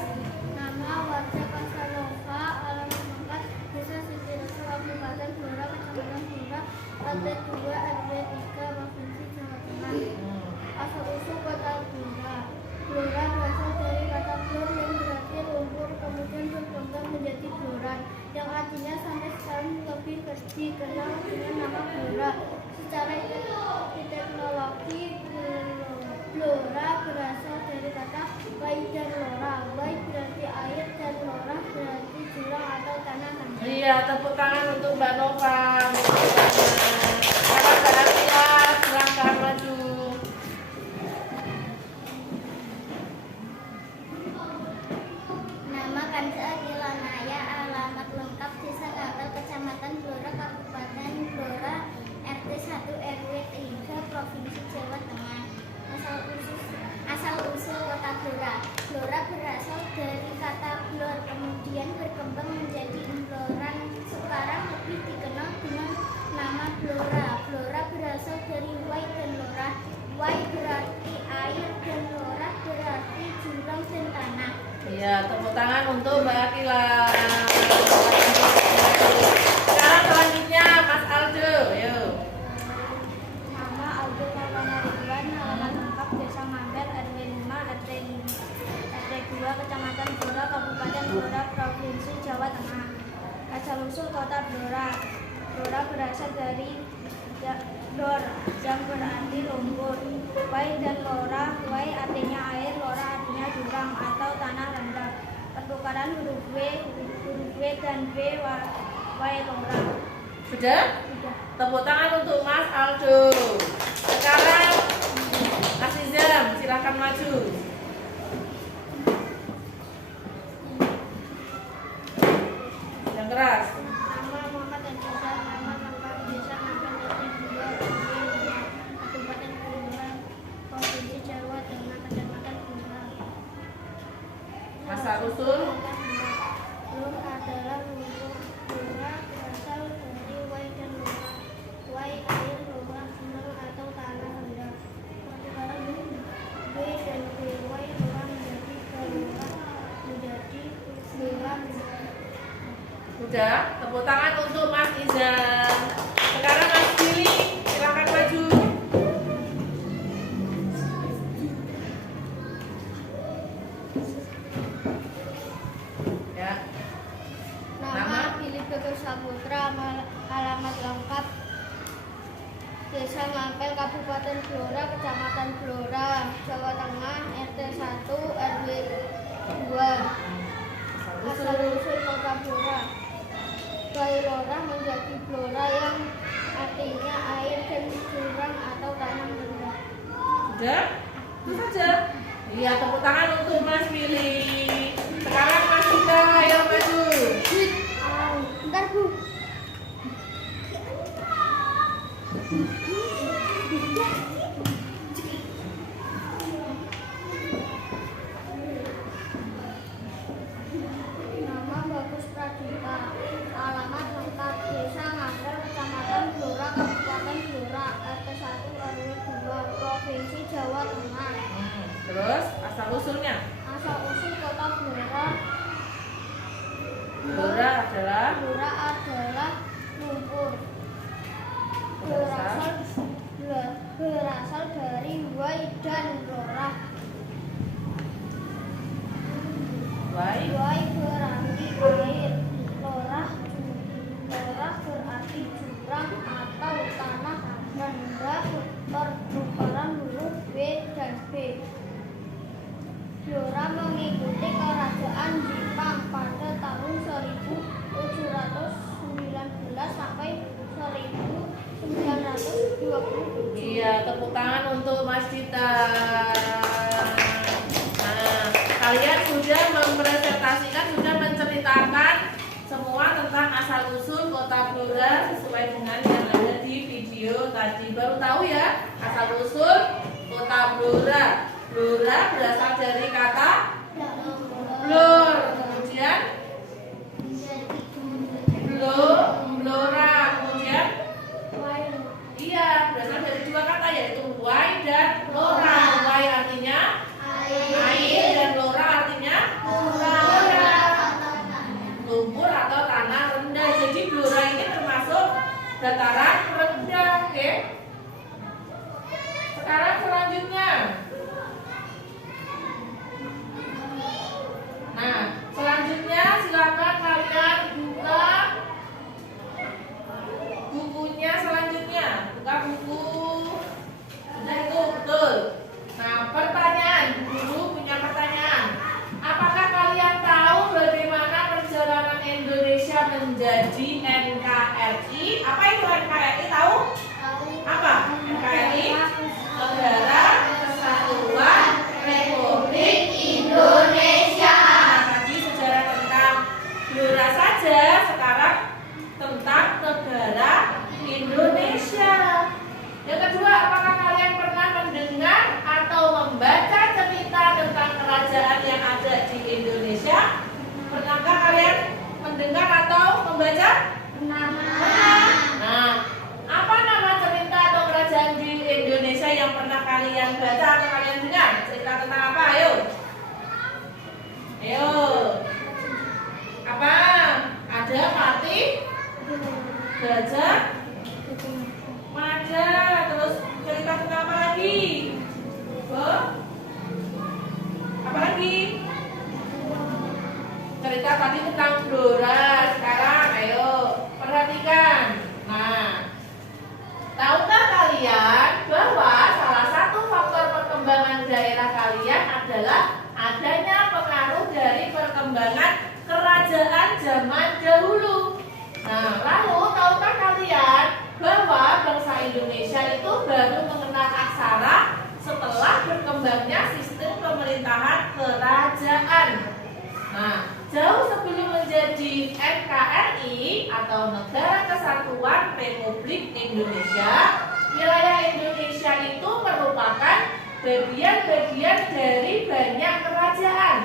Nama warga Pasanova, alamat tempat Desa Sitireso, Kabupaten Blora, Kecamatan Blora, RT 2 RW 3, Provinsi Jawa Tengah. Asal usul kota Blora. Blora berasal dari kata blor yang berarti lumpur, kemudian berkembang menjadi bloran, yang artinya sampai sekarang lebih dikenal dengan nama Blora. Secara teknologi, Blora berasal dari kata wai dan lora. Wai berarti air dan lora berarti jurang atau tanah rendah. Iya, tepuk tangan untuk Mbak Nova. Sekarang Mbak Asia, silakan maju. Nama Kanza Akilanaya, alamat lengkap Desa Nglampel, Kecamatan Blora, Kabupaten Blora, RT 1 RW 3, Provinsi Jawa Tengah. Asal usul kota Blora. Blora berasal dari kata blor, kemudian berkembang menjadi Ambloran, sekarang lebih dikenal dengan nama Blora. Blora berasal dari wai dan lora. Wai berarti air dan lora berarti jurang dan tanah. Iya, tepuk tangan untuk Mbak Akila. Sekarang selanjutnya Mas Aldo. Yuk. Nama Aldo Maulana Ridwan, alamat lengkap Desa Nglampel, RW 5, RT 2, Kecamatan Blora, Kabupaten Blora, Provinsi Jawa Tengah. Asal usul kota Blora. Blora berasal dari blor yang berarti lumpur. Wai dan lora, wai artinya air, lora artinya jurang atau tanah rendah. Pertukaran huruf W dan W, wai lora. Sudah? Tepuk tangan untuk Mas Aldo. Sekarang Mas Izam, silakan maju. Yang keras. Nama Muhammad Anjasa, nama lengkap Desa Nglampel, RT 2 RW 5, Kabupaten Blora, Provinsi Jawa Tengah, Kecamatan Blora. Asal usul. Blor adalah lumpur. Blora berasal dari wai dan lora. Wai air, lora jurang atau tanah rendah. Pertukaran W dan W, wai lora menjadi blora, menjadi blora. Sudah? Tepuk tangan untuk Mas Izam. Sekarang Mas Billy, silakan maju. Ya. Nama Philip Bagus Saputra, alamat lengkap Desa Nglampel, Kabupaten Blora, Kecamatan Blora, Jawa Tengah, RT 1 RW 2. Asal usul kota Blora. Wai lora menjadi blora yang artinya air dan jurang atau tanah rendah. Sudah? Itu saja. Iya, tepuk tangan untuk Mas Billy. Sekarang Mas Ika, ayo maju. Bentar Bu. Nama Bagus Pradita, alamat lengkap Desa Nglampel, Kecamatan Blora, Kabupaten Blora, RT 1 RW 2, Provinsi Jawa Tengah. Terus asal usulnya. Asal usul kota Blora. Blora adalah lumpur. Berasal dari wai dan lora. Wai. Wai berarti air, lora asal-usul kota Blora sesuai dengan yang ada di video tadi. Baru tahu ya, asal-usul kota Blora. Blora berasal dari kata blur. Kemudian Blora. Kemudian iya, berasal dari dua kata yaitu wai dan lora. Wai artinya air dan lora artinya lumpur atau tanah rendah. Jadi Blora ini termasuk dataran rendah, oke? Sekarang selanjutnya. Nah, selanjutnya silakan kalian buka bukunya selanjutnya. Buka buku. Sudah itu betul. Nah, pertanyaan. Guru punya pertanyaan. Apakah kalian tahu bagaimana perjalanan Indonesia menjadi NKRI? Apa itu NKRI? Tahu? Apa? NKRI? Negara Kesatuan Republik Indonesia. Nah, tadi sejarah tentang Blora saja, sekarang tentang negara Indonesia. Yang kedua, apakah kalian pernah mendengar atau membaca cerita tentang kerajaan yang ada di Indonesia? Pernahkah kalian mendengar atau membaca? Pernah. Nah, apa nama cerita atau kerajaan di Indonesia yang pernah kalian baca atau kalian dengar? Cerita tentang apa? Ayo. Ayo. Apa? Ada Patih, Gajah Mada. Terus cerita tentang apa lagi? Apa lagi? Cerita tadi tentang Blora. Sekarang ayo perhatikan. Nah, tahukah kalian bahwa salah satu faktor perkembangan daerah kalian adalah adanya pengaruh dari perkembangan kerajaan zaman dahulu. Nah, lalu tahukah kalian bahwa bangsa Indonesia itu baru mengenal aksara setelah berkembangnya sistem pemerintahan kerajaan. Nah, jauh sebelum menjadi NKRI atau Negara Kesatuan Republik Indonesia, wilayah Indonesia itu merupakan bagian-bagian dari banyak kerajaan.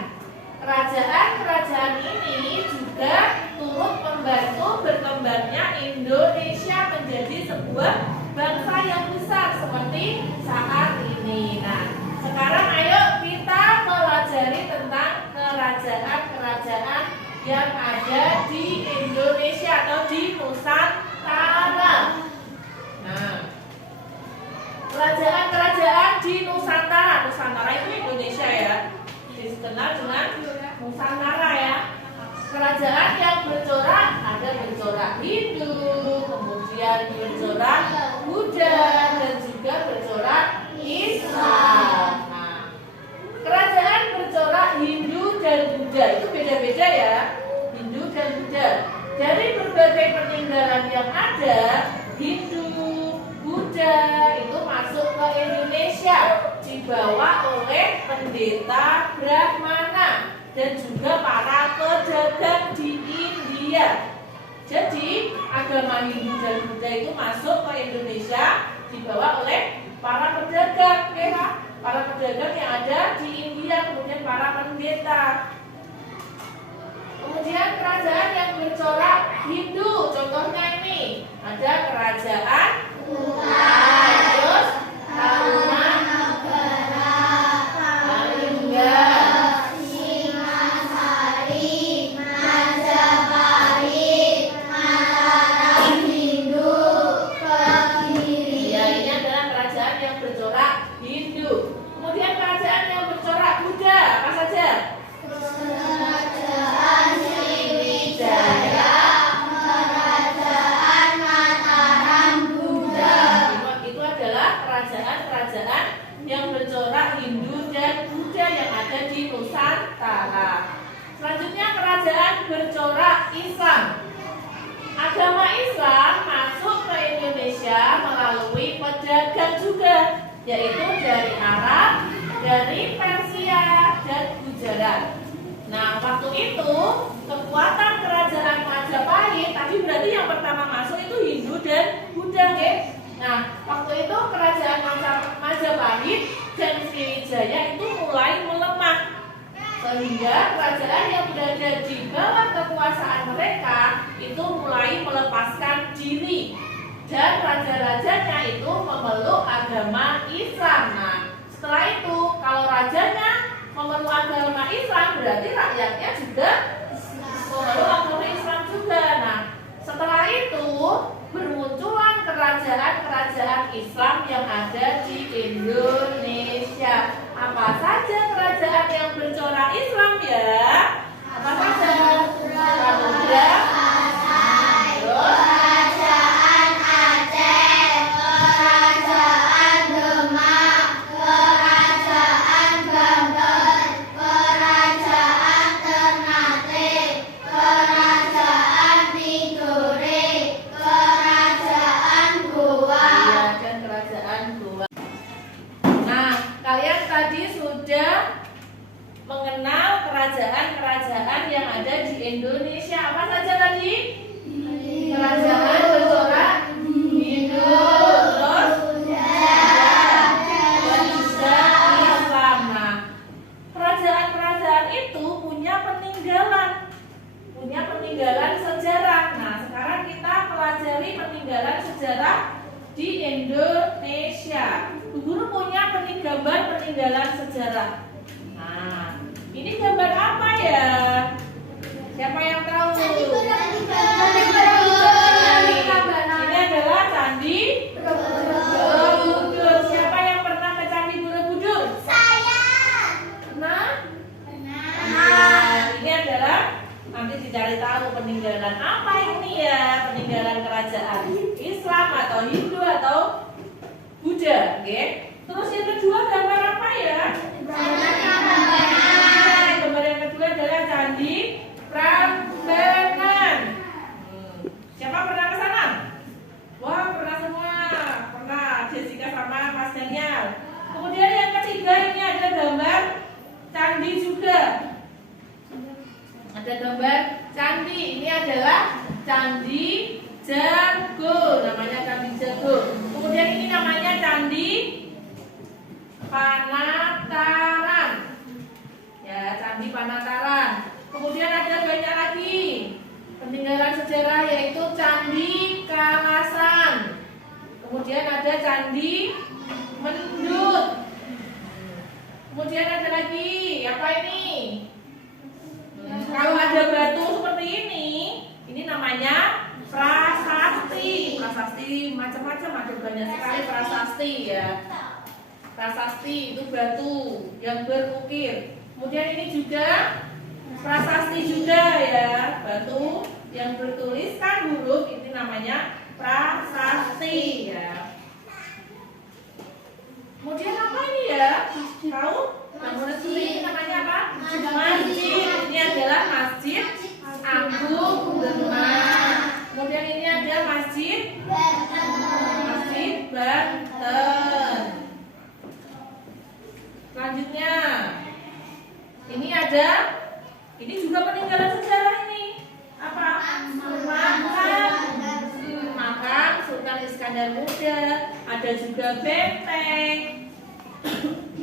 Kerajaan-kerajaan ini juga turut membantu berkembangnya Indonesia menjadi sebuah bangsa yang besar seperti saat ini. Nah, sekarang ayo kita pelajari tentang kerajaan-kerajaan yang ada di Indonesia atau di Nusantara. Nah, kerajaan-kerajaan di Nusantara. Nusantara itu Indonesia ya, dikenal dengan Nusantara ya. Kerajaan yang bercorak, ada bercorak Hindu, kemudian bercorak Buddha, dan juga bercorak Islam. Nah, kerajaan bercorak Hindu dan Buddha itu beda-beda ya, Hindu dan Buddha. Dari berbagai peninggalan yang ada, Hindu, Buddha itu masuk ke Indonesia, dibawa oleh pendeta Brahmana dan juga para pedagang di India. Jadi agama Hindu dan Buddha itu masuk ke Indonesia dibawa oleh para pedagang, ya, para pedagang yang ada di India, kemudian para pendeta. Kemudian kerajaan yang bercorak Hindu, contohnya ini ada kerajaan terus yang bercorak Hindu dan Buddha yang ada di Nusantara. Selanjutnya kerajaan bercorak Islam. Agama Islam masuk ke Indonesia melalui pedagang juga, yaitu dari Arab, dari Persia, dan Gujarat. Nah, waktu itu kekuatan kerajaan Majapahit tadi kerajaan yang berada di bawah kekuasaan mereka itu mulai melepaskan diri, dan raja-rajanya itu memeluk agama Islam. Nah, setelah itu kalau rajanya memeluk agama Islam, berarti rakyatnya juga memeluk agama Islam juga. Nah, setelah itu bermunculan kerajaan-kerajaan Islam yang ada di Indonesia. Apa saja kerajaan yang bercorak Islam ya? Apa saja? Samudra, terus Kerajaan Aceh, Kerajaan Demak, Kerajaan Banten, Kerajaan Ternate, Kerajaan Tidore, Kerajaan Goa. iya, dan kerajaan Goa. Nah, kalian tadi sudah mengenal kerajaan-kerajaan yang ada di Indonesia. Apa saja tadi? Kerajaan bercorak Hindu, terus dan juga Islam. Nah, kerajaan-kerajaan itu punya peninggalan sejarah. Nah, sekarang kita pelajari peninggalan sejarah di Indonesia. Bu Guru punya gambar peninggalan sejarah. Nah, ini gambar apa ya? Siapa yang tahu? Ini adalah Candi Borobudur. Siapa yang pernah ke Candi Borobudur? Pernah? Nah, ini adalah nanti dicari tahu peninggalan apa ini ya? Peninggalan kerajaan Islam atau Hindu atau Buddha, oke? Terus yang kedua gambar apa ya? Gambar yang kedua adalah Candi Prambanan. Siapa pernah ke sana? Wah, pernah semua. Pernah, Jessica sama Mas Daniel. Kemudian yang ketiga ini ada gambar candi juga. Ada gambar candi. Ini adalah Candi Jago. Namanya Candi Jago. Kemudian ini namanya Candi Panataran. Ya, Candi Panataran. Kemudian ada banyak lagi peninggalan sejarah yaitu Candi Kalasan. Kemudian ada Candi Mendut. Kemudian ada lagi apa ini? Kalau ada batu seperti ini namanya prasasti. Prasasti macam-macam, ada banyak sekali prasasti ya. Prasasti itu batu yang berukir. Kemudian ini juga prasasti juga ya, batu yang bertuliskan huruf, ini namanya prasasti ya. Kemudian apa ini ya? Tahu? Yang meresmi ini namanya apa? Masjid. Ini adalah Masjid Agung Demak. Kemudian ini ada Masjid Banten. Selanjutnya ini juga peninggalan sejarah ini. Apa? Makam Sultan Iskandar Muda. Ada juga benteng.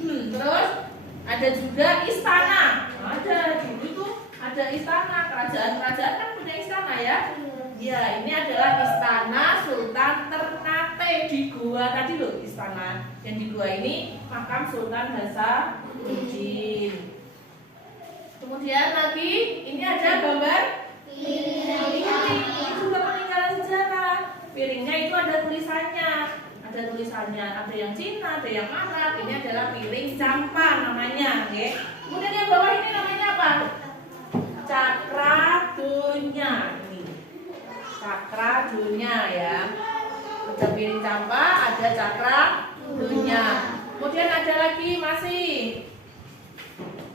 Terus ada juga istana. Ada dulu itu ada istana. Kerajaan-kerajaan kan punya istana ya. Ya, ini adalah istana Sultan Ternate di Goa tadi loh, istana yang di Goa ini makam Sultan Hasanuddin. Kemudian lagi ini ada gambar piring. Ini juga peninggalan sejarah. Piringnya itu ada tulisannya. Ada yang Cina, ada yang Arab. Ini adalah piring campa namanya, oke. Kemudian yang bawah ini namanya apa? Cakradunya. Ini Cakradunya ya. Ada piring campa, ada cakradunya. Kemudian ada lagi masih.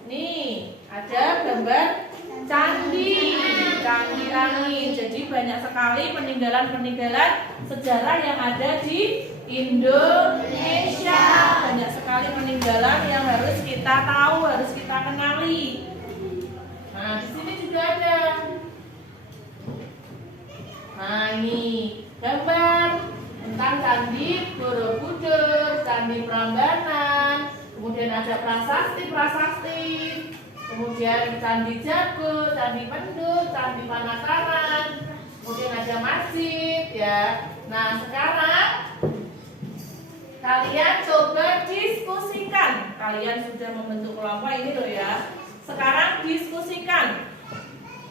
Nih, ada gambar candi angin. Jadi banyak sekali peninggalan-peninggalan sejarah yang ada di Indonesia. Banyak sekali peninggalan yang harus kita tahu, harus kita kenali. Nah, di sini juga ada. Nah, ini gambar tentang Candi Borobudur, Candi Prambanan. Kemudian ada prasasti. kemudian Candi Jago, Candi Mendut, Candi Panakaran, kemudian ada masjid ya. Nah sekarang kalian coba diskusikan. Kalian sudah membentuk kelompok ini loh ya. Sekarang diskusikan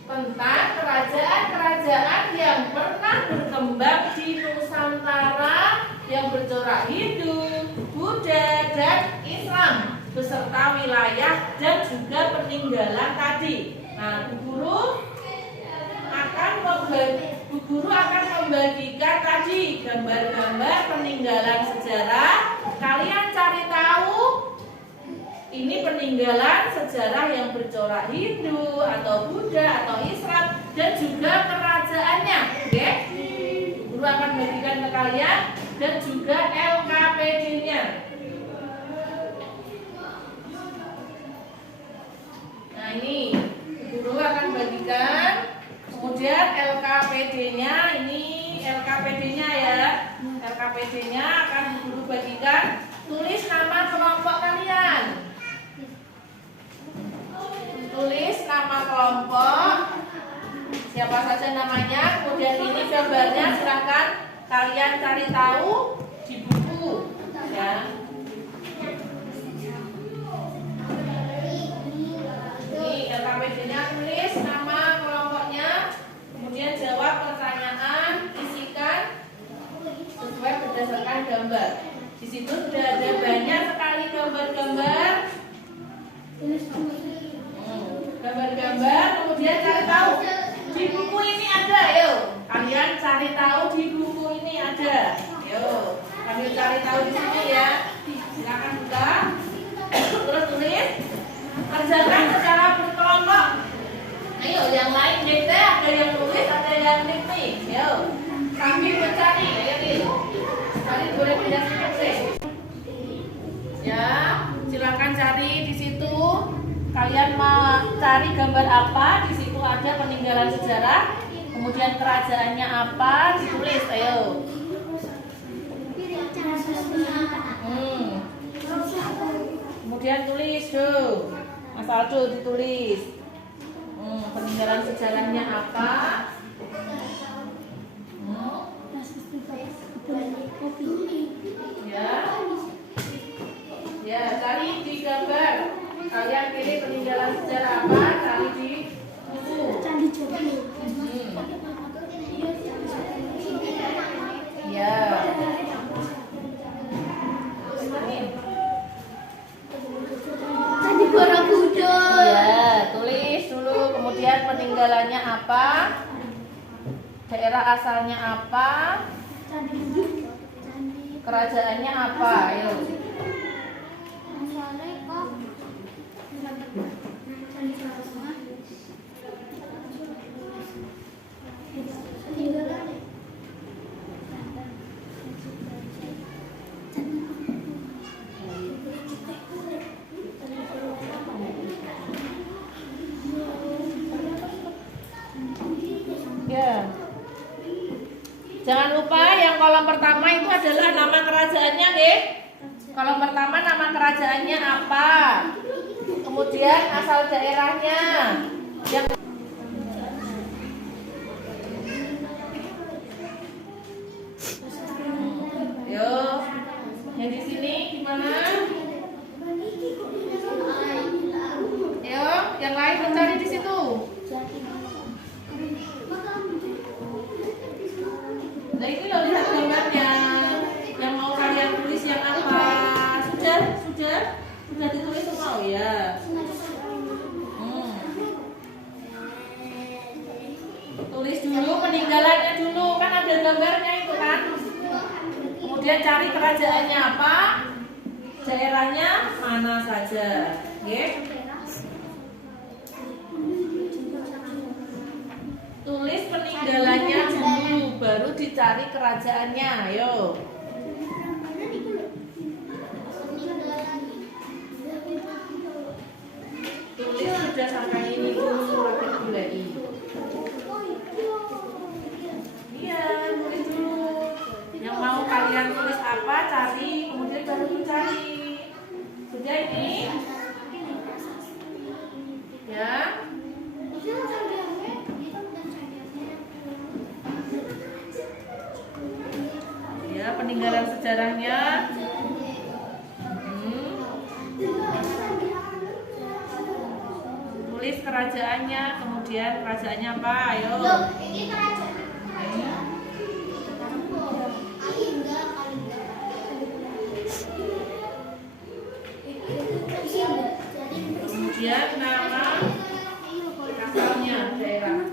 tentang kerajaan-kerajaan yang pernah berkembang di Nusantara yang bercorak Hindu, Buddha, dan Islam beserta wilayah dan juga peninggalan tadi. Nah, Bu Guru akan membagikan tadi gambar-gambar peninggalan sejarah. Kalian cari tahu ini peninggalan sejarah yang bercorak Hindu atau Buddha atau Islam dan juga kerajaannya. Oke? Guru akan bagikan ke kalian dan juga LKPD-nya. Nah ini guru akan bagikan. Kemudian LKPD-nya ini LKPD-nya ya. LKPD-nya akan guru bagikan. Tulis nama kelompok kalian. Tulis nama kelompok. Siapa saja namanya. Kemudian ini gambarnya silahkan kalian cari tahu di buku ya. Ini LKPD-nya tulis nama kelompoknya. Kemudian jawab pertanyaan, isikan sesuai berdasarkan gambar. Di situ sudah ada banyak sekali gambar-gambar. Gambar-gambar, kemudian cari tahu di buku ini ada, yuk. Kalian cari tahu di buku ini ada. Yuk, kalian cari tahu di sini ya. Silakan buka. Terus tulis. Kerjakan secara berkelompok. Ayo, yang lain dikte, ada yang tulis, ada yang dikte. Yuk, sambil mencari. Ayo, cari boleh pindah seperti. Ya, silakan cari di situ. Kalian mau cari gambar apa? Di situ ada peninggalan sejarah. Kemudian kerajaannya apa? Ditulis. Ayo. Kemudian tulis tuh. Mas Aldo ditulis. Peninggalan sejarahnya apa? Ya. Ya, cari di gambar. Kalian pilih peninggalan sejarah apa? Cari di buku. Candi Jago. Ya. Candi Borobudur. Ya, tulis dulu. Kemudian peninggalannya apa? Daerah asalnya apa? Kerajaannya apa? Ayo. Ya. Jangan lupa yang kolom pertama itu adalah nama kerajaannya, nggih. Kolom pertama nama kerajaannya apa? Kemudian asal daerahnya. Yang Yo, yang di sini gimana? Yo, yang lain mencari di situ. Nah ini loh, lihat gambarnya. Yang mau kalian tulis yang apa? Sudah ditulis semua, oh ya. Tulis dulu peninggalannya dulu, kan ada gambarnya itu kan. Kemudian cari kerajaannya apa, daerahnya mana saja, oke? Tulis peninggalannya dulu, baru dicari kerajaannya, ayo. Tulis sudah sampai ini dulu, pakai gulai. Iya, tulis dulu. Yang mau kalian tulis apa, cari, kemudian baru mencari. Sudah ini? peninggalan sejarahnya? Tulis kerajaannya, kemudian kerajaannya apa? Ayo. Kemudian nama asalnya daerah.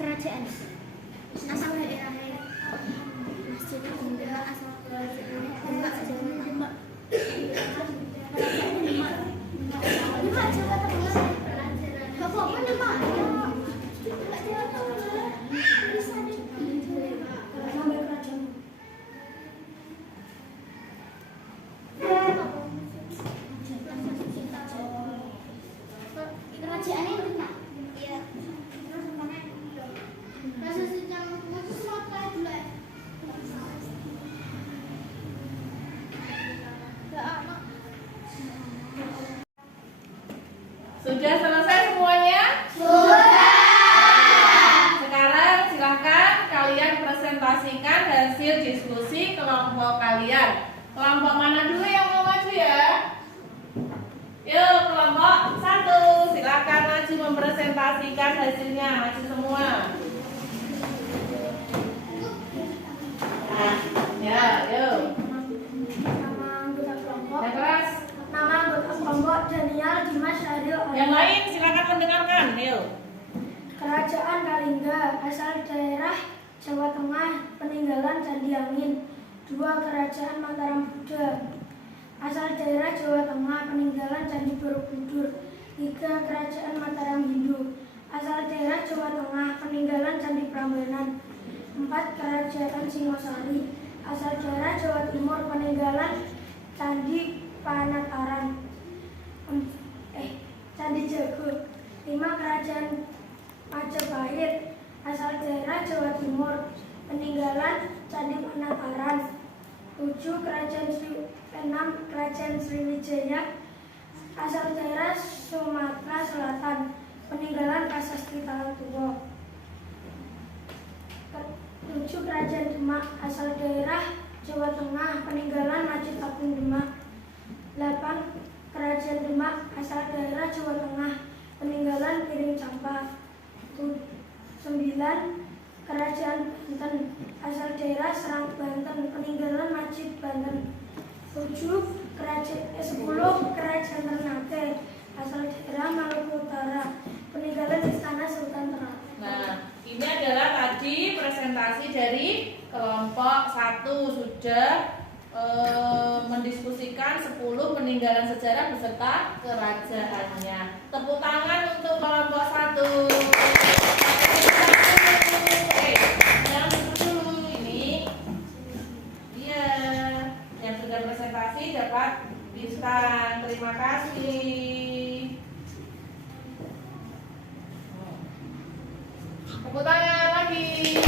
Kerajaan asal daerahnya Masjid Agung Demak, asal Demak, Jawa Tengah. Demak, Jawa Tengah. Bapak Demak, Jawa Tengah. Sampai kerajaan. Kerajaannya Demak. Iya. Terus apa nih? Rasa sejam itu semua kayak dulu ya. Sudah selesai semuanya? Sudah. Sekarang silakan kalian presentasikan hasil diskusi kelompok kalian. Kelompok mana dulu yang mau maju ya? Yuk, kelompok 1, silakan maju mempresentasikan hasilnya. Maju semua. Ya, yuk. Nama anggota kelompok. Yang keras. Nama anggota kelompok Daniel Dimas Syahril. Yang lain silakan mendengarkan. Yuk. Kerajaan Kalingga, asal daerah Jawa Tengah, peninggalan Candi Angin. 2. Kerajaan Mataram Buddha, asal daerah Jawa Tengah, peninggalan Candi Borobudur. 3. Kerajaan Mataram Hindu, asal daerah Jawa Tengah, peninggalan Candi Prambanan. 4. Kerajaan Singosari, asal daerah Jawa Timur, peninggalan Candi Panataran. Candi Jagur. 5. Kerajaan Majapahit, asal daerah Jawa Timur, peninggalan Candi Panataran. 6. Kerajaan Sriwijaya, asal daerah Sumatera Selatan, peninggalan Prasasti Talatungga. 7. Kerajaan Demak, asal daerah Jawa Tengah, peninggalan Masjid Agung Demak. 8. Kerajaan Demak, asal daerah Jawa Tengah, peninggalan Piring Campak. 9. Kerajaan Banten, asal daerah Serang Banten, peninggalan Masjid Banten. 10. Kerajaan Ternate, asal daerah Maluku Utara, peninggalan Istana Sultan Ternate. Nah, ini adalah tadi presentasi dari kelompok 1 sudah mendiskusikan 10 peninggalan sejarah beserta kerajaannya. Tepuk tangan untuk kelompok 1. Oke, yang dulu ini dia yang sudah presentasi dapat instan. Terima kasih. Tepuk tangan lagi.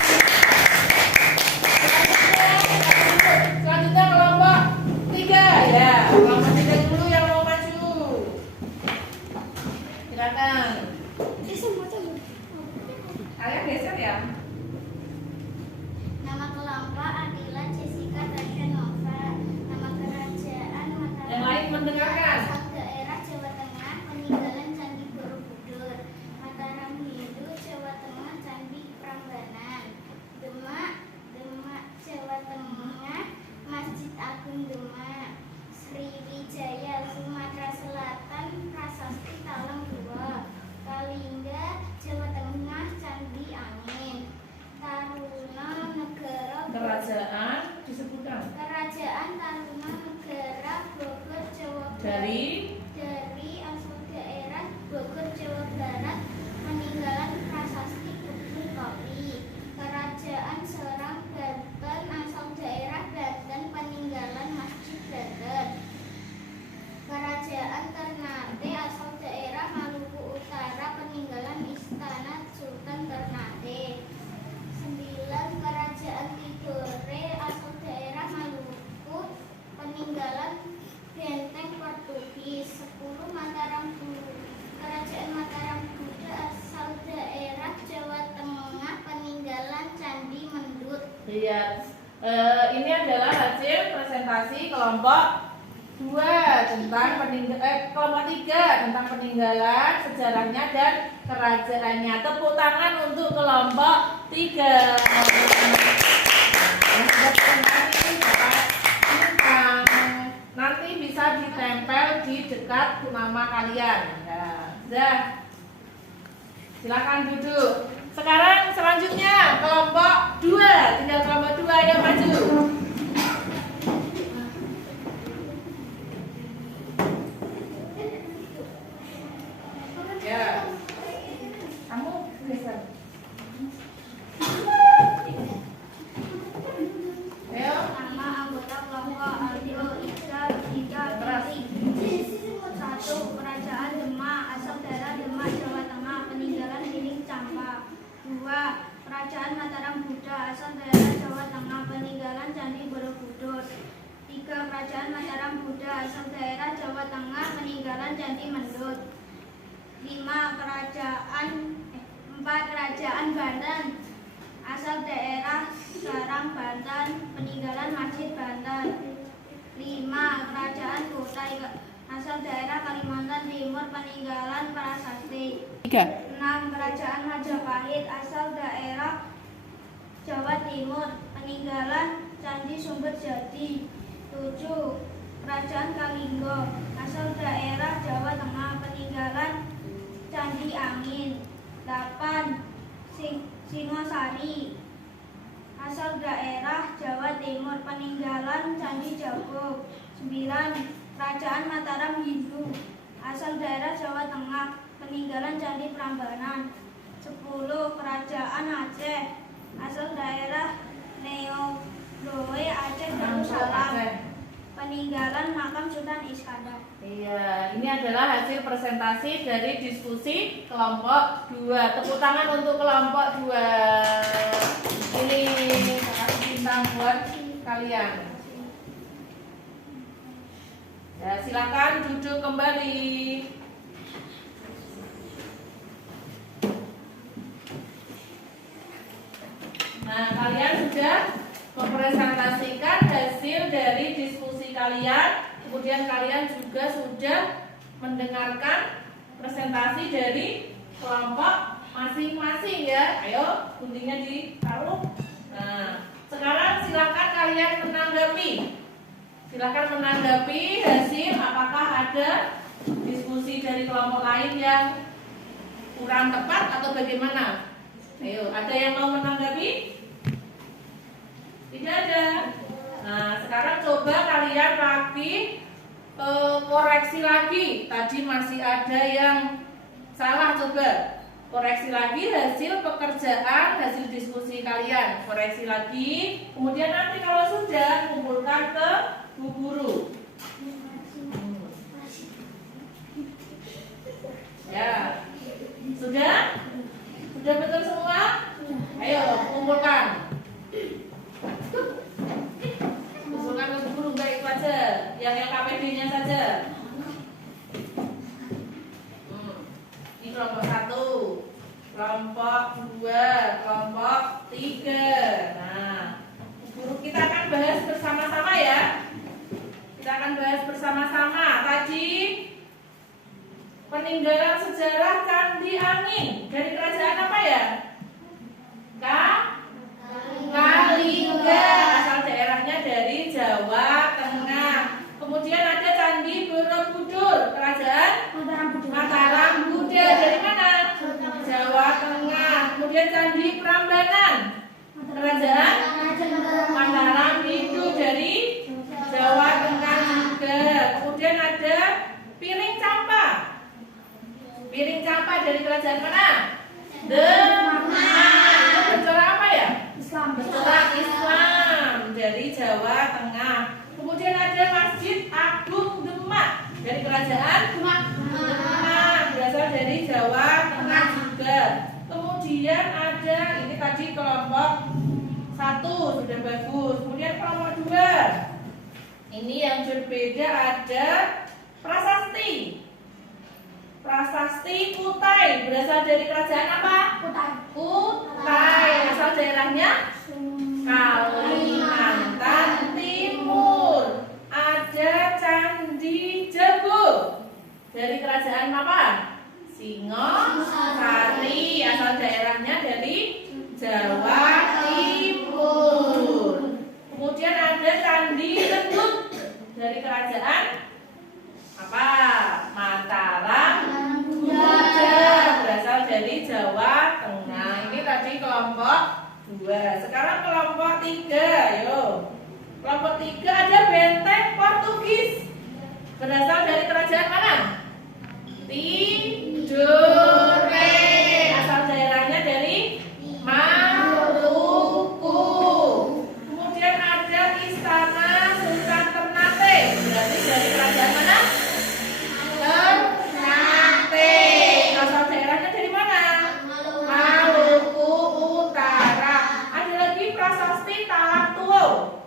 Selanjutnya kelompok 3 ya. Kelompok 3 dulu yang mau maju. Silakan. Kalian geser ya. kerajaan disebutkan Kerajaan Tarumanegara Bogor Jawa Barat. dari Asal daerah Bogor Jawa Barat peninggalan prasasti Kebun Kopi. Kerajaan Serang Banten asal daerah Banten peninggalan Masjid Banten. Kerajaan Ternate asal daerah Maluku Utara peninggalan Istana Sultan Ternate. 9. Kerajaan Tidore asal daerah Maluku peninggalan Benteng Portugis. 10. Kerajaan Mataram Buddha asal daerah Jawa Tengah peninggalan Candi Mendut. lihat. Ini adalah hasil presentasi kelompok 2 tentang kelompok 3 tentang peninggalan, sejarahnya dan kerajaannya. Tepuk tangan untuk kelompok 3. Nanti bisa ditempel di dekat nama kalian. Sudah. Silakan duduk. Sekarang selanjutnya kelompok 2, tinggal kelompok 2 yang maju. Ya, kamu geser. Ayo. Nama anggota kelompok Aldio Ika 3 1. Kerajaan Demak asal daerah Demak Jawa Tengah peninggalan Giling Campa. 2. Kerajaan Mataram Buddha asal daerah Jawa Tengah peninggalan Candi Borobudur. 3. Kerajaan Mataram Buddha asal daerah Jawa Tengah peninggalan Candi Mendut. 4. Kerajaan Banten asal daerah Serang Banten peninggalan Masjid Banten. 5. Kerajaan Kutai asal daerah Kalimantan Timur peninggalan prasasti. 6. Kerajaan Majapahit asal daerah Jawa Timur peninggalan Candi Sumber Jati. 7. Kerajaan Kalinggo asal daerah Jawa Tengah peninggalan Candi Angin. 8. Singosari asal daerah Jawa Timur peninggalan Candi Jago. 9. Kerajaan Mataram Hindu asal daerah Jawa Tengah peninggalan Candi Prambanan. 10. Kerajaan Aceh asal daerah Neogroe Aceh Darussalam peninggalan makam Sultan Iskandar. Iya, ini adalah hasil presentasi dari diskusi kelompok 2. Tepuk tangan untuk kelompok 2. Ini kasih bintang buat kalian. Ya, silakan duduk kembali. Nah, kalian sudah mempresentasikan hasil dari diskusi kalian. Kemudian kalian juga sudah mendengarkan presentasi dari kelompok masing-masing ya. Ayo, guntingnya ditaruh. Nah, sekarang silakan kalian menanggapi. Silakan menanggapi hasil, apakah ada diskusi dari kelompok lain yang kurang tepat atau bagaimana? Ayo, ada yang mau menanggapi? Tidak ada. Nah, sekarang coba kalian koreksi lagi. Tadi masih ada yang salah, coba koreksi lagi hasil pekerjaan, hasil diskusi kalian. Koreksi lagi. Kemudian nanti kalau sudah, kumpulkan ke Bu Guru. Ya. Sudah? Sudah betul semua? Ayo, kumpulkan. Kumpulkan ke Bu Guru, enggak itu aja. Yang LKPD-nya saja. Ini kelompok 1, kelompok 2, kelompok 3. Nah, guru kita akan bahas bersama-sama ya. Kita akan bahas bersama-sama. Tadi peninggalan sejarah Candi Angin dari kerajaan apa ya? Kalingga, asal daerahnya dari Jawa Tengah. Kemudian ada Candi Borobudur, kerajaan Mataram Buddha dari mana? Jawa Tengah. Kemudian Candi Prambanan, kerajaan Kemudian ada Masjid Agung Demak dari kerajaan Demak, berasal dari Jawa Tengah juga. Kemudian ada ini tadi kelompok 1 sudah bagus. Kemudian kelompok 2 ini yang berbeda ada prasasti. Prasasti Kutai berasal dari kerajaan apa? Kutai. Asal daerahnya Kalimantan Timur. Ada Candi Jago dari kerajaan apa? Singosari. Asal daerahnya dari Jawa Timur. Kemudian ada Candi Lendut dari kerajaan apa? Mataram Kuda, berasal dari Jawa Tengah. Ini tadi kelompok 2. Sekarang kelompok 3, yuk. Kelompok 3 ada benteng Portugis. Berasal dari kerajaan mana? Tidore. Asal daerahnya dari Maluku. Kemudian ada Istana Sultan Ternate. Berarti dari kerajaan mana? Ternate. Asal daerahnya dari mana? Maluku Utara. Ada lagi prasasti Talatuo.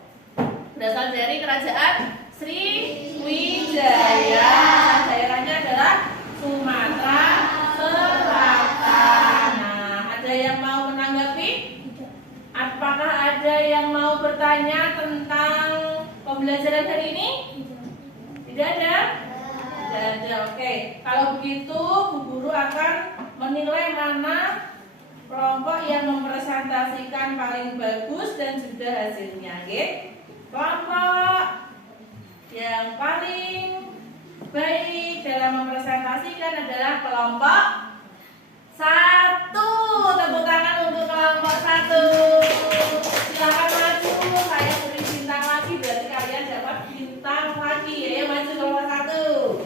Berasal dari kerajaan Sriwijaya. Asal daerahnya adalah Sumatera Selatan. Nah, ada yang mau menanggapi? Apakah ada yang mau bertanya tentang pembelajaran hari ini? Tidak ada? Tidak ada. Oke. Kalau begitu, Bu Guru akan menilai mana kelompok yang mempresentasikan paling bagus dan juga hasilnya. Oke? Kelompok yang paling baik dalam mempresentasikan adalah kelompok 1. Tepuk tangan untuk kelompok 1. Silakan maju. Saya beri bintang lagi, berarti kalian dapat bintang lagi. Ayo maju kelompok 1.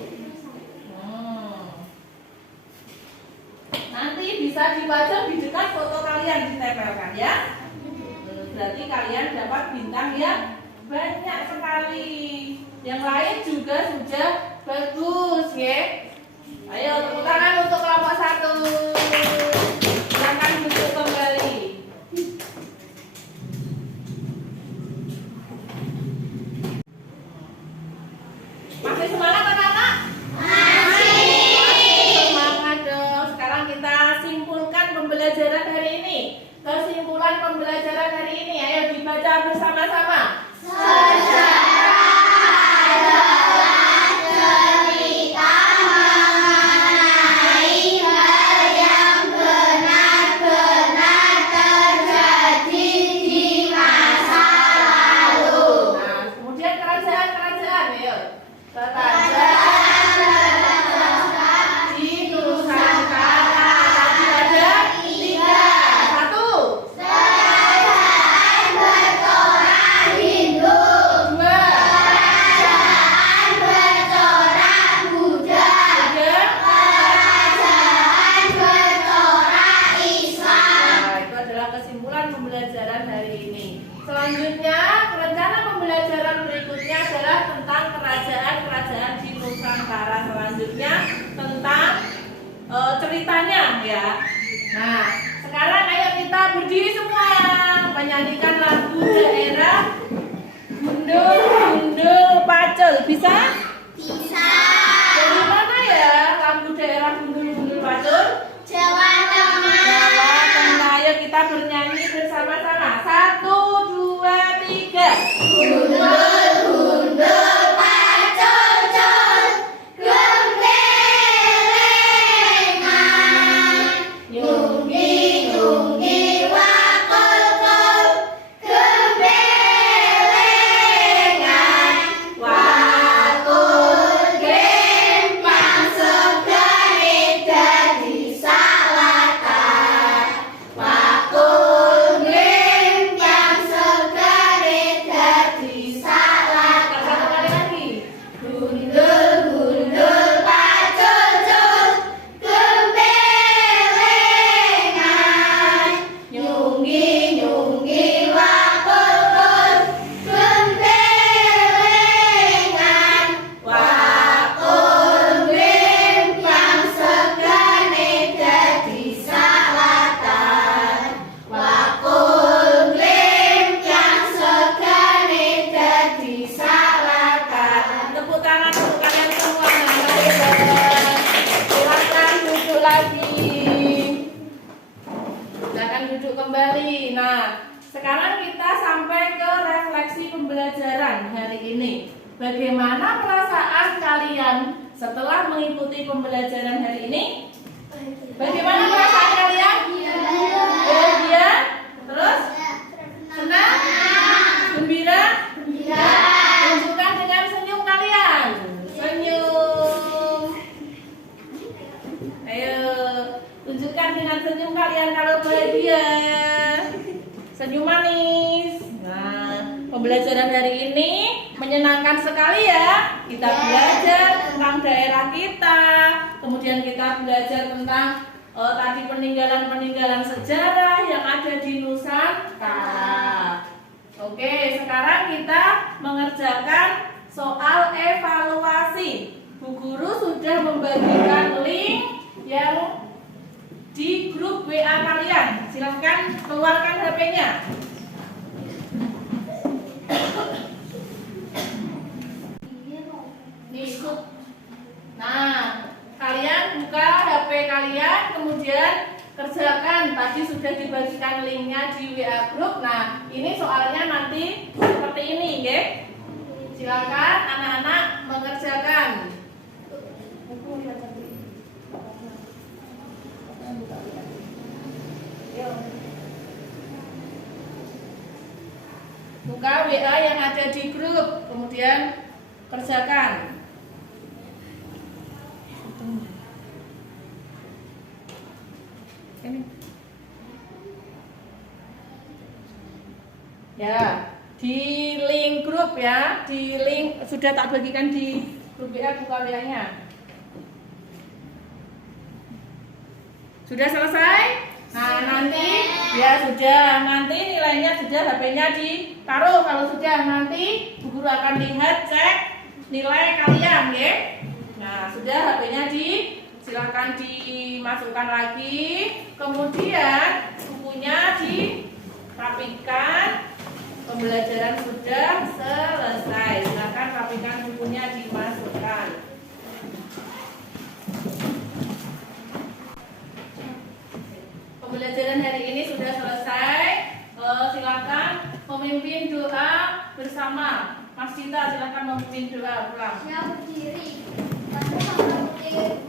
Nanti bisa dipajang di dekat foto kalian, ditempelkan ya. Berarti kalian dapat bintang yang banyak sekali. Yang lain juga sudah bagus, ya. Ayo tepuk tangan untuk kelompok 1. Silakan duduk kembali. Masih semangat anak-anak? Masih semangat dong. Sekarang kita simpulkan pembelajaran hari ini. Kesimpulan pembelajaran hari ini, ayo dibaca bersama-sama. Selanjutnya, rencana pembelajaran berikutnya adalah tentang kerajaan-kerajaan di Nusantara. Selanjutnya tentang ceritanya ya. Nah, sekarang ayo kita berdiri semua menyanyikan lagu daerah Gundul Pacul. Bisa? Bisa. Dari mana ya lagu daerah Gundul Pacul? Jawa Tengah. Jawa Tengah. Ayo kita bernyanyi bersama-sama. 1, 2, 3. Gundul, gundul, pacul, cul, gembelengan. Nyunggi, nyunggi, wakul, kul, gembelengan. Sekarang kita sampai ke refleksi pembelajaran hari ini. Bagaimana perasaan kalian setelah mengikuti pembelajaran hari ini? Bagaimana perasaan kalian? Bahagia? Terus? Senang? Gembira? Tunjukkan dengan senyum kalian. Senyum. Ayo, tunjukkan dengan senyum kalian kalau bahagia. Senyum manis. Nah, pembelajaran hari ini menyenangkan sekali ya. Kita belajar tentang daerah kita, kemudian kita belajar tentang tadi peninggalan-peninggalan sejarah yang ada di Nusantara. Oke, sekarang kita mengerjakan soal evaluasi. Bu Guru sudah membagikan link yang di grup WA kalian. Silahkan keluarkan HP-nya. Nah, kalian buka HP kalian, kemudian kerjakan. Tadi sudah dibagikan linknya di WA grup. Nah, ini soalnya nanti seperti ini, oke? Silakan anak-anak mengerjakan. Buka WA yang ada di grup, kemudian kerjakan. Ini. Ya, di link grup ya, di link sudah tak bagikan di grup WA, buka WA-nya. Sudah selesai? Nah, nanti ya sudah, nanti nilainya sudah, HP-nya ditaruh. Kalau sudah, nanti Bu Guru akan lihat, cek nilai kalian, ya. Nah, sudah, HP-nya silakan dimasukkan lagi. Kemudian bukunya dirapikan. Pembelajaran sudah selesai. Silakan rapikan bukunya, dimasukkan. Pembelajaran hari ini sudah selesai. Silakan memimpin doa bersama. Mas Cinta, silakan memimpin doa pulang. Saya berdiri.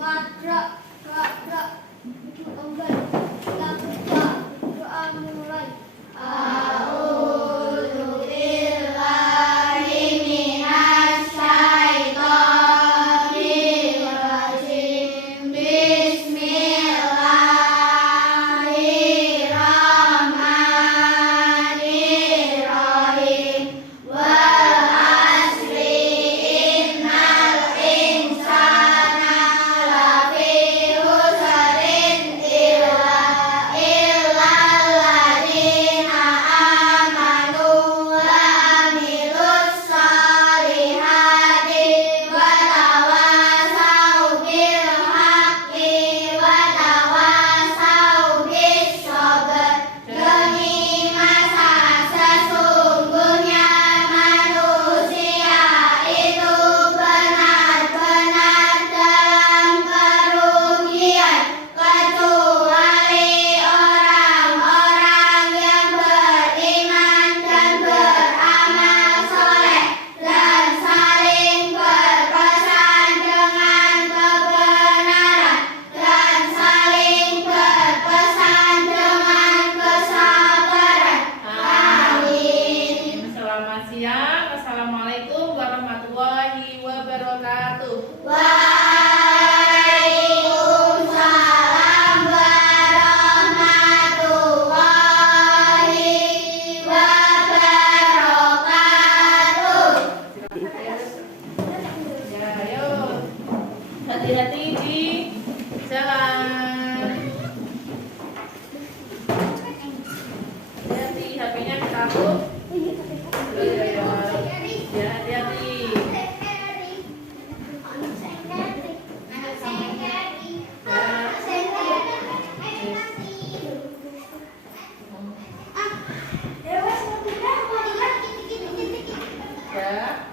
Wadra, kembali. Kita berdoa. Doa mulai. Ya.